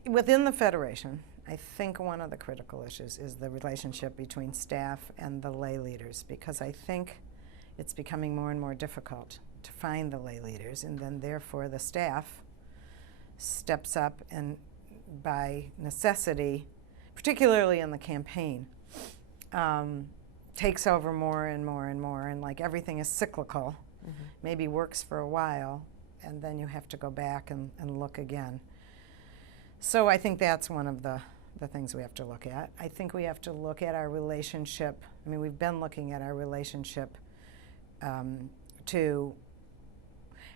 within the Federation, I think one of the critical issues is the relationship between staff and the lay leaders, because I think it's becoming more and more difficult to find the lay leaders, and then therefore the staff steps up and by necessity, particularly in the campaign, takes over more and more and more, and like everything is cyclical, mm-hmm. maybe works for a while, and then you have to go back and look again. So I think that's one of the things we have to look at. I think we have to look at our relationship. I mean, we've been looking at our relationship to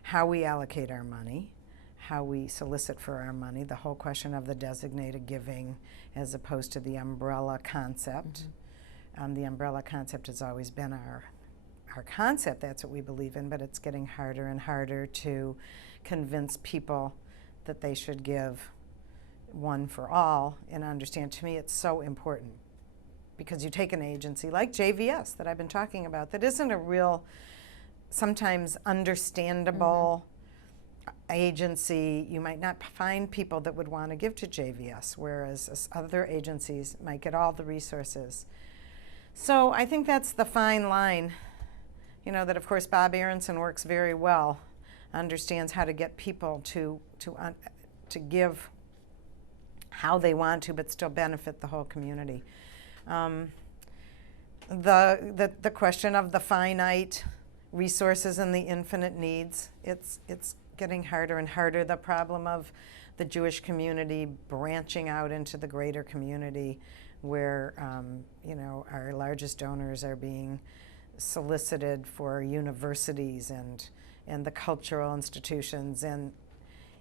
how we allocate our money, how we solicit for our money, the whole question of the designated giving as opposed to the umbrella concept. Mm-hmm. The umbrella concept has always been our concept. That's what we believe in, but it's getting harder and harder to convince people that they should give one for all and understand. To me, it's so important, because you take an agency like JVS that I've been talking about that isn't a real, sometimes understandable mm-hmm. agency. You might not find people that would want to give to JVS, whereas other agencies might get all the resources. So I think that's the fine line, that of course Bob Aronson works very well, understands how to get people to give how they want to, but still benefit the whole community. The question of the finite resources and the infinite needs, it's getting harder and harder. The problem of the Jewish community branching out into the greater community, where our largest donors are being solicited for universities and the cultural institutions. And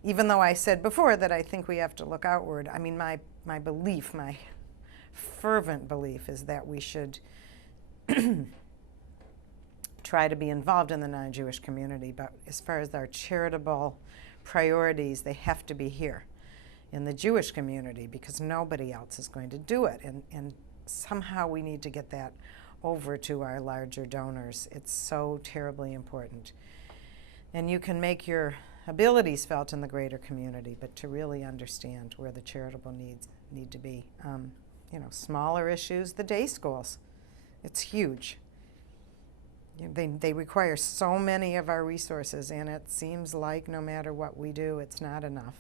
even though I said before that I think we have to look outward, I mean, my belief, my fervent belief is that we should try to be involved in the non-Jewish community, but as far as our charitable priorities, they have to be here in the Jewish community, because nobody else is going to do it. And somehow we need to get that over to our larger donors. It's so terribly important. And you can make your abilities felt in the greater community, but to really understand where the charitable needs need to be. Smaller issues, the day schools. It's huge. They require so many of our resources, and it seems like no matter what we do, it's not enough.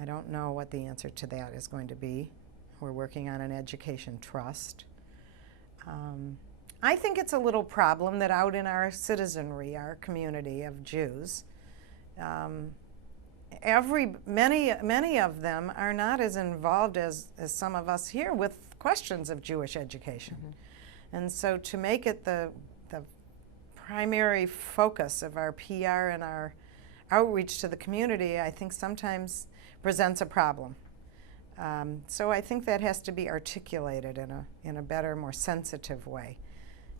I don't know what the answer to that is going to be. We're working on an education trust. I think it's a little problem that out in our citizenry, our community of Jews, many of them are not as involved as some of us here with questions of Jewish education. Mm-hmm. And so to make it the primary focus of our PR and our outreach to the community, I think sometimes presents a problem. So I think that has to be articulated in a better, more sensitive way,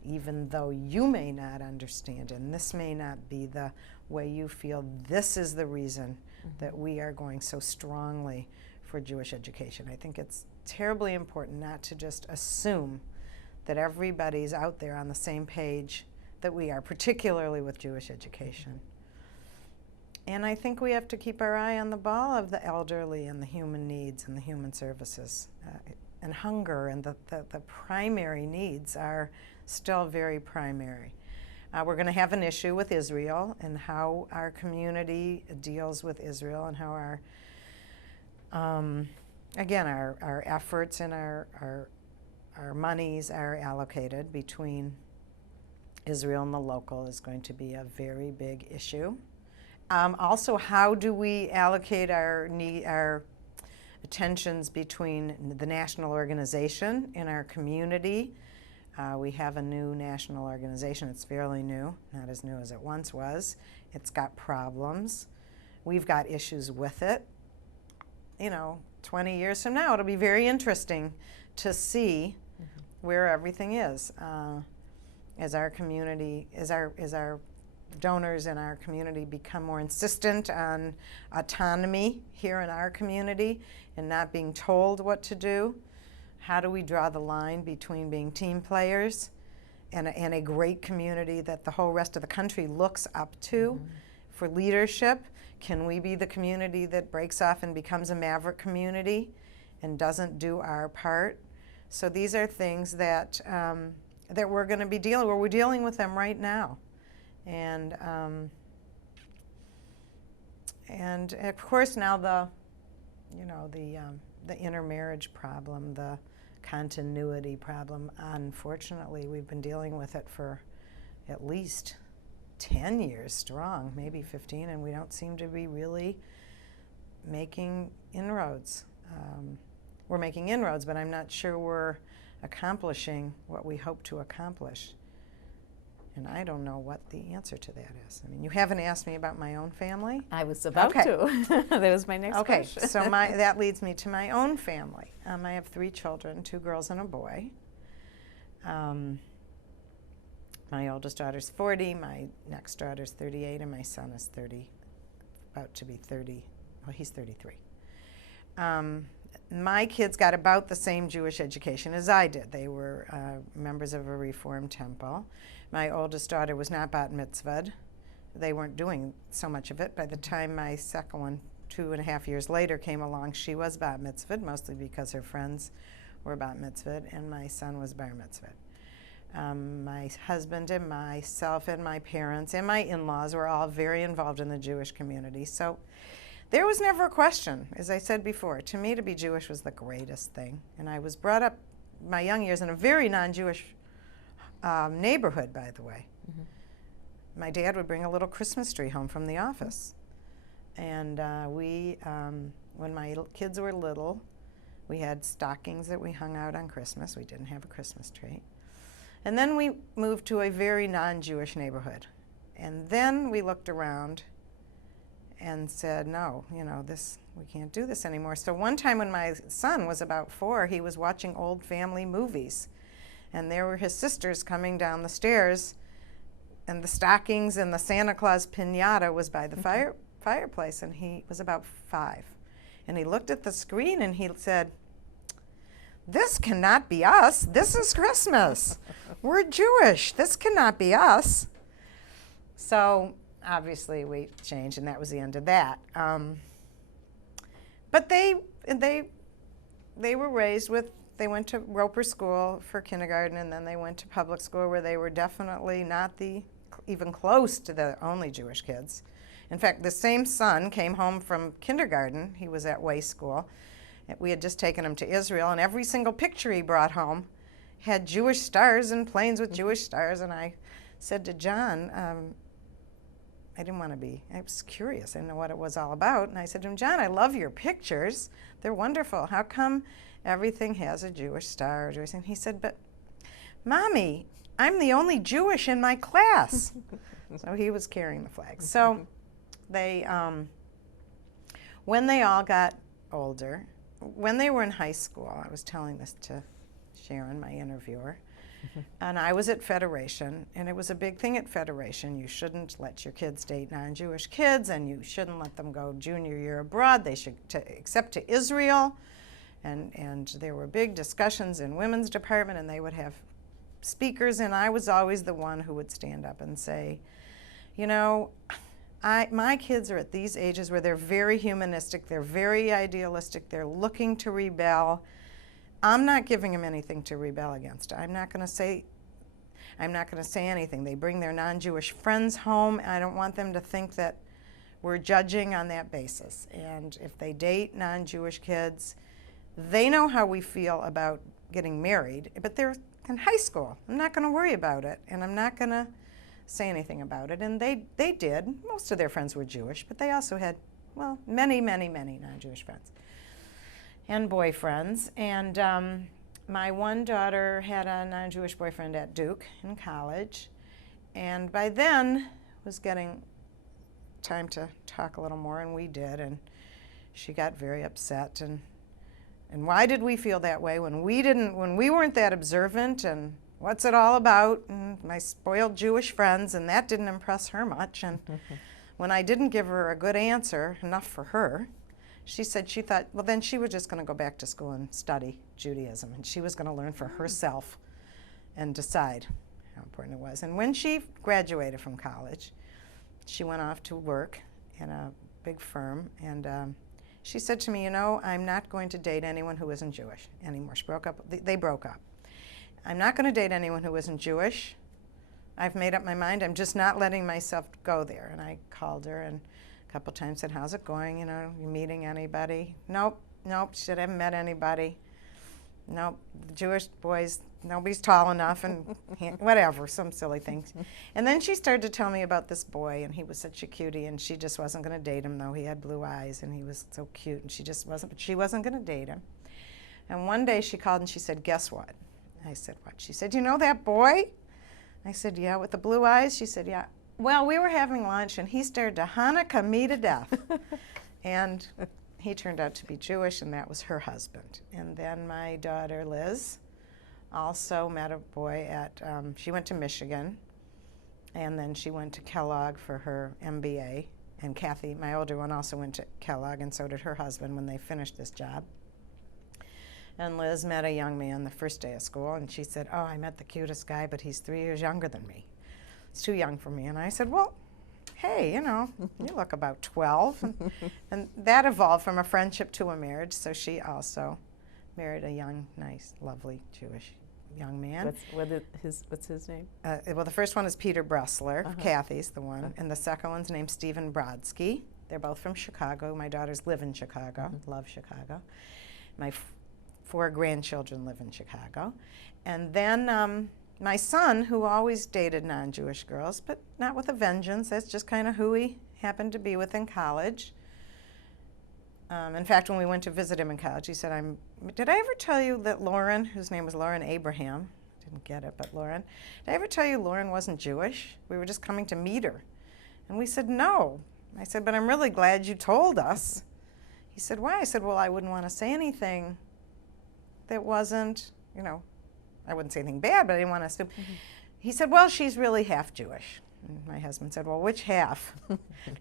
even though you may not understand, and this may not be the way you feel. This is the reason that we are going so strongly for Jewish education. I think it's terribly important not to just assume that everybody's out there on the same page that we are, particularly with Jewish education. And I think we have to keep our eye on the ball of the elderly and the human needs and the human services. And hunger and the primary needs are still very primary. We're going to have an issue with Israel and how our community deals with Israel and how our efforts and our monies are allocated between Israel and the local is going to be a very big issue. Also, how do we allocate our attentions between the national organization and our community? We have a new national organization. It's fairly new, not as new as it once was. It's got problems. We've got issues with it. 20 years from now, it'll be very interesting to see where everything is. As our community, as our donors in our community become more insistent on autonomy here in our community and not being told what to do, how do we draw the line between being team players and a great community that the whole rest of the country looks up to for leadership? Can we be the community that breaks off and becomes a maverick community and doesn't do our part? So these are things that we're going to be we're dealing with them right now. And of course now the intermarriage problem, the continuity problem, unfortunately we've been dealing with it for at least 10 years strong, maybe 15, and we don't seem to be really making inroads. We're making inroads, but I'm not sure we're accomplishing what we hope to accomplish. And I don't know what the answer to that is. I mean, you haven't asked me about my own family. I was about to. That was my next question. Okay, so that leads me to my own family. I have 3 children, 2 girls and a boy. My oldest daughter's 40, my next daughter's 38, and my son is 30, about to be 30. Well, he's 33. My kids got about the same Jewish education as I did. They were members of a Reformed temple. My oldest daughter was not bat mitzvahed. They weren't doing so much of it. By the time my second one, 2.5 years later, came along, she was bat mitzvahed, mostly because her friends were bat mitzvahed, and my son was bar mitzvahed. My husband and myself and my parents and my in-laws were all very involved in the Jewish community. So there was never a question. As I said before, to me to be Jewish was the greatest thing. And I was brought up my young years in a very non-Jewish neighborhood, by the way. My dad would bring a little Christmas tree home from the office. And when my kids were little, we had stockings that we hung out on Christmas. We didn't have a Christmas tree. And then we moved to a very non-Jewish neighborhood. And then we looked around and said, no, we can't do this anymore. So one time when my son was about 4, he was watching old family movies. And there were his sisters coming down the stairs, and the stockings and the Santa Claus piñata was by the fireplace, and he was about 5. And he looked at the screen and he said, this cannot be us. This is Christmas. We're Jewish. This cannot be us. So obviously we changed, and that was the end of that. But they were raised with, they went to Roper School for kindergarten, and then they went to public school where they were definitely not even close to the only Jewish kids. In fact, the same son came home from kindergarten. He was at Way School. We had just taken him to Israel, and every single picture he brought home had Jewish stars and planes with Jewish stars. And I said to John, I was curious. I didn't know what it was all about. And I said to him, John, I love your pictures. They're wonderful. How come everything has a Jewish star? And he said, but Mommy, I'm the only Jewish in my class. So he was carrying the flag. So they, when they all got older, when they were in high school, I was telling this to Sharon, my interviewer, and I was at Federation, and it was a big thing at Federation. You shouldn't let your kids date non-Jewish kids, and you shouldn't let them go junior year abroad. They should, except to Israel. And there were big discussions in women's department, and they would have speakers, and I was always the one who would stand up and say, you know, my kids are at these ages where they're very humanistic, they're very idealistic, they're looking to rebel. I'm not giving them anything to rebel against. I'm not going to say anything. They bring their non-Jewish friends home. I don't want them to think that we're judging on that basis. And if they date non-Jewish kids, they know how we feel about getting married, but they're in high school. I'm not going to worry about it, and I'm not going to say anything about it. And they did. Most of their friends were Jewish, but they also had, well, many, many, many non-Jewish friends and boyfriends. And my one daughter had a non-Jewish boyfriend at Duke in college, and by then was getting time to talk a little more, and we did, and she got very upset. And why did we feel that way when we weren't that observant, and what's it all about, and my spoiled Jewish friends, and that didn't impress her much. And when I didn't give her a good answer, enough for her, she said she thought, well, then she was just going to go back to school and study Judaism, and she was going to learn for herself and decide how important it was. And when she graduated from college, she went off to work in a big firm, and she said to me, you know, I'm not going to date anyone who isn't Jewish anymore. She broke up. They broke up. I'm not going to date anyone who isn't Jewish. I've made up my mind. I'm just not letting myself go there. And I called her and a couple times said, how's it going? You know, you meeting anybody? Nope. She said, I haven't met anybody. Nope. The Jewish boys, nobody's tall enough, and whatever, some silly things. And then she started to tell me about this boy, and he was such a cutie, and she just wasn't going to date him, though he had blue eyes, and he was so cute, and she wasn't going to date him. And one day she called and she said, guess what? I said, what? She said, you know that boy? I said, yeah, with the blue eyes? She said, yeah. Well, we were having lunch, and he started to Hanukkah me to death. And he turned out to be Jewish, and that was her husband. And then my daughter, Liz, also met a boy at, she went to Michigan, and then she went to Kellogg for her MBA. And Kathy, my older one, also went to Kellogg, and so did her husband when they finished this job. And Liz met a young man the first day of school, and she said, oh, I met the cutest guy, but he's 3 years younger than me. He's too young for me. And I said, well, hey, you know, you look about 12. And that evolved from a friendship to a marriage, so she also married a young, nice, lovely Jewish young man. What's his name? Well, the first one is Peter Bressler. Kathy's the one. And the second one's named Stephen Brodsky. They're both from Chicago. My daughters live in Chicago, love Chicago. My 4 grandchildren live in Chicago. And then my son, who always dated non-Jewish girls, but not with a vengeance, that's just kind of who he happened to be with in college. In fact, when we went to visit him in college, he said, did I ever tell you that Lauren, whose name was Lauren Abraham, didn't get it, but Lauren, did I ever tell you Lauren wasn't Jewish? We were just coming to meet her. And we said, no. I said, but I'm really glad you told us. He said, why? I said, well, I wouldn't want to say anything that wasn't, you know, I wouldn't say anything bad, but I didn't want to assume. He said, well, she's really half Jewish. And my husband said, well, which half?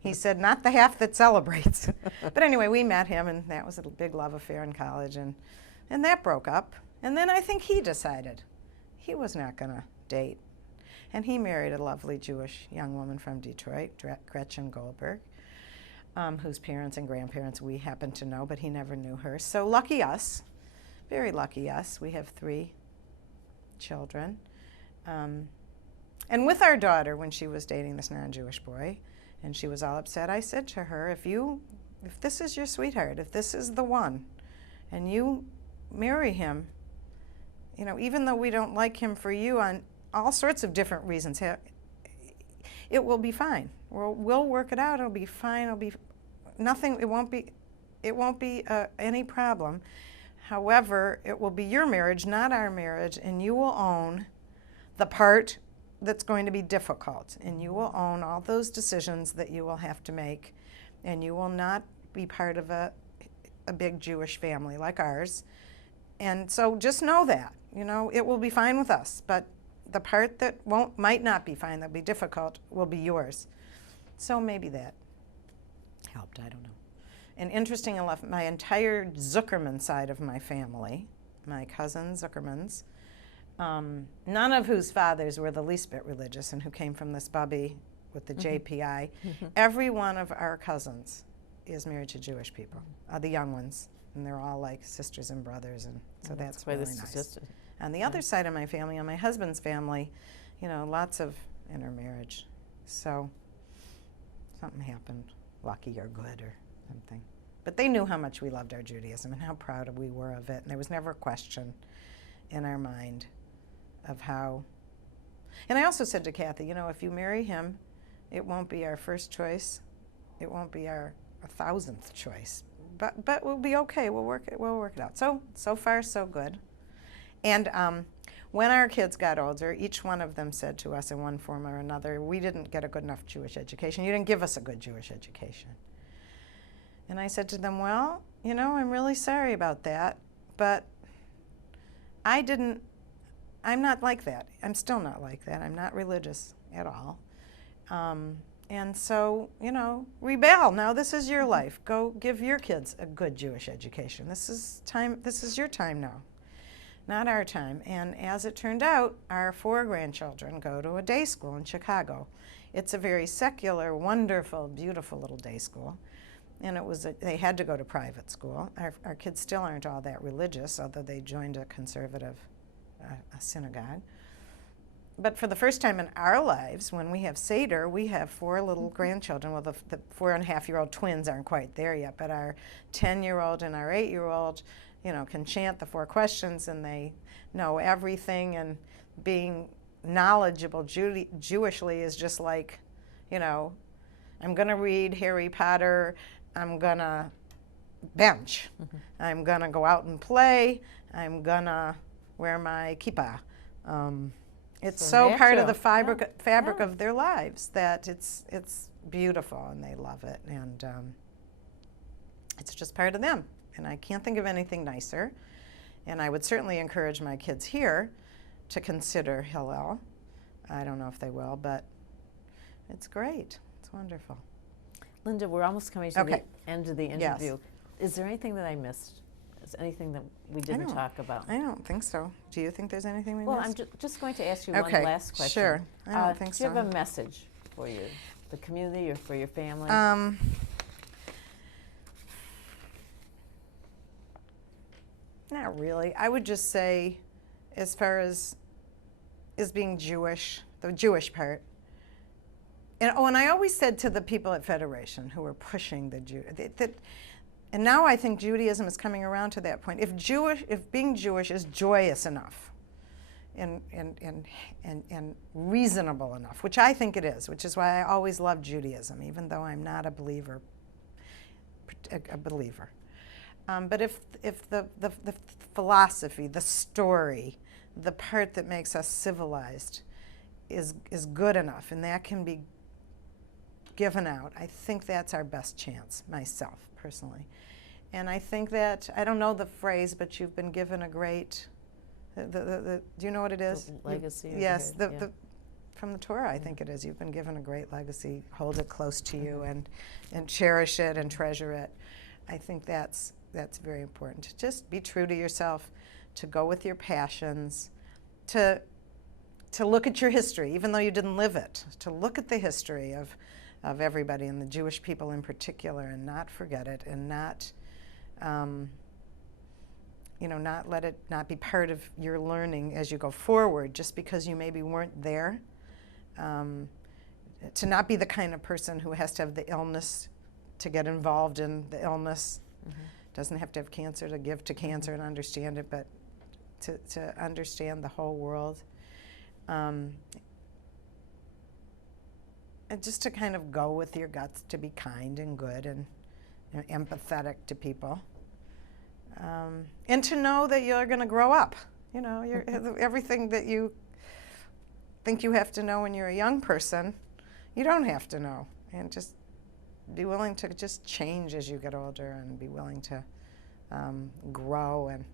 He said, not the half that celebrates. But anyway, we met him, and that was a big love affair in college, and that broke up. And then I think he decided he was not going to date. And he married a lovely Jewish young woman from Detroit, Gretchen Goldberg, whose parents and grandparents we happen to know, but he never knew her. So lucky us, very lucky us. We have 3 children. And with our daughter, when she was dating this non-Jewish boy, and she was all upset, I said to her, if this is your sweetheart, if this is the one, and you marry him, you know, even though we don't like him for you on all sorts of different reasons, it will be fine. We'll work it out. It'll be fine. It'll be nothing. It won't be any problem. However, it will be your marriage, not our marriage, and you will own the part that's going to be difficult, and you will own all those decisions that you will have to make, and you will not be part of a big Jewish family like ours. And so just know that, you know, it will be fine with us, but the part that might not be fine, that'll be difficult, will be yours. So maybe that helped, I don't know. And interesting enough, my entire Zuckerman side of my family, my cousins, Zuckermans, none of whose fathers were the least bit religious and who came from this bubby with the JPI, every one of our cousins is married to Jewish people, the young ones, and they're all like sisters and brothers, and so that's really nice. On the other side of my family, on my husband's family, you know, lots of intermarriage. So something happened, lucky or good or something. But they knew how much we loved our Judaism and how proud we were of it, and there was never a question in our mind of how. And I also said to Kathy, you know, if you marry him, it won't be our first choice. It won't be our 1,000th choice. But we'll be okay. We'll work it out. So far, so good. And when our kids got older, each one of them said to us in one form or another, we didn't get a good enough Jewish education. You didn't give us a good Jewish education. And I said to them, well, you know, I'm really sorry about that, but I'm not like that. I'm still not like that. I'm not religious at all. And so, you know, rebel. Now this is your life. Go give your kids a good Jewish education. This is your time now, not our time. And as it turned out, our 4 grandchildren go to a day school in Chicago. It's a very secular, wonderful, beautiful little day school. And they had to go to private school. Our kids still aren't all that religious, although they joined a conservative a synagogue. But for the first time in our lives, when we have Seder, we have 4 little grandchildren. Well, the 4.5-year-old twins aren't quite there yet, but our 10-year-old and our 8-year-old, you know, can chant the 4 questions, and they know everything. And being knowledgeable Jewishly is just like, you know, I'm going to read Harry Potter. I'm going to bench. I'm going to go out and play. I'm going to wear my kippah. It's so part of the fabric of their lives that it's beautiful, and they love it, and it's just part of them. And I can't think of anything nicer. And I would certainly encourage my kids here to consider Hillel. I don't know if they will, but it's great. It's wonderful. Linda, we're almost coming to the end of the interview. Yes. Is there anything that I missed? Is there anything that we didn't talk about? I don't think so. Do you think there's anything we missed? Well, I'm just going to ask you one last question. Sure. I don't think so. Do you have a message for the community or for your family? Not really. I would just say, as far as being Jewish, the Jewish part. And I always said to the people at Federation who were pushing the and now I think Judaism is coming around to that point. If being Jewish is joyous enough and reasonable enough, which I think it is, which is why I always loved Judaism, even though I'm not a believer. But if the philosophy, the story, the part that makes us civilized is good enough, and that can be given out, I think that's our best chance, myself, personally. And I think that, I don't know the phrase, but you've been given a great, do you know what it is? The legacy. Yes, from the Torah, I think it is. You've been given a great legacy. Hold it close to you and cherish it and treasure it. I think that's very important. Just be true to yourself. to go with your passions, to look at your history, even though you didn't live it, to look at the history of everybody, and the Jewish people in particular, and not forget it, and not, not let it not be part of your learning as you go forward, just because you maybe weren't there. To not be the kind of person who has to have the illness to get involved in the illness. Mm-hmm. Doesn't have to have cancer to give to cancer and understand it, but to understand the whole world. And just to kind of go with your guts, to be kind and good and empathetic to people. And to know that you're going to grow up. You're everything that you think you have to know when you're a young person, you don't have to know. And just be willing to just change as you get older, and be willing to grow. And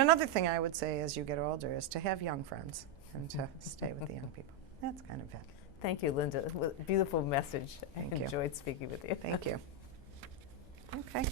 another thing I would say as you get older is to have young friends and to stay with the young people. That's kind of it. Thank you, Linda. Beautiful message. Thank I you. enjoyed speaking with you. Thank you. Okay.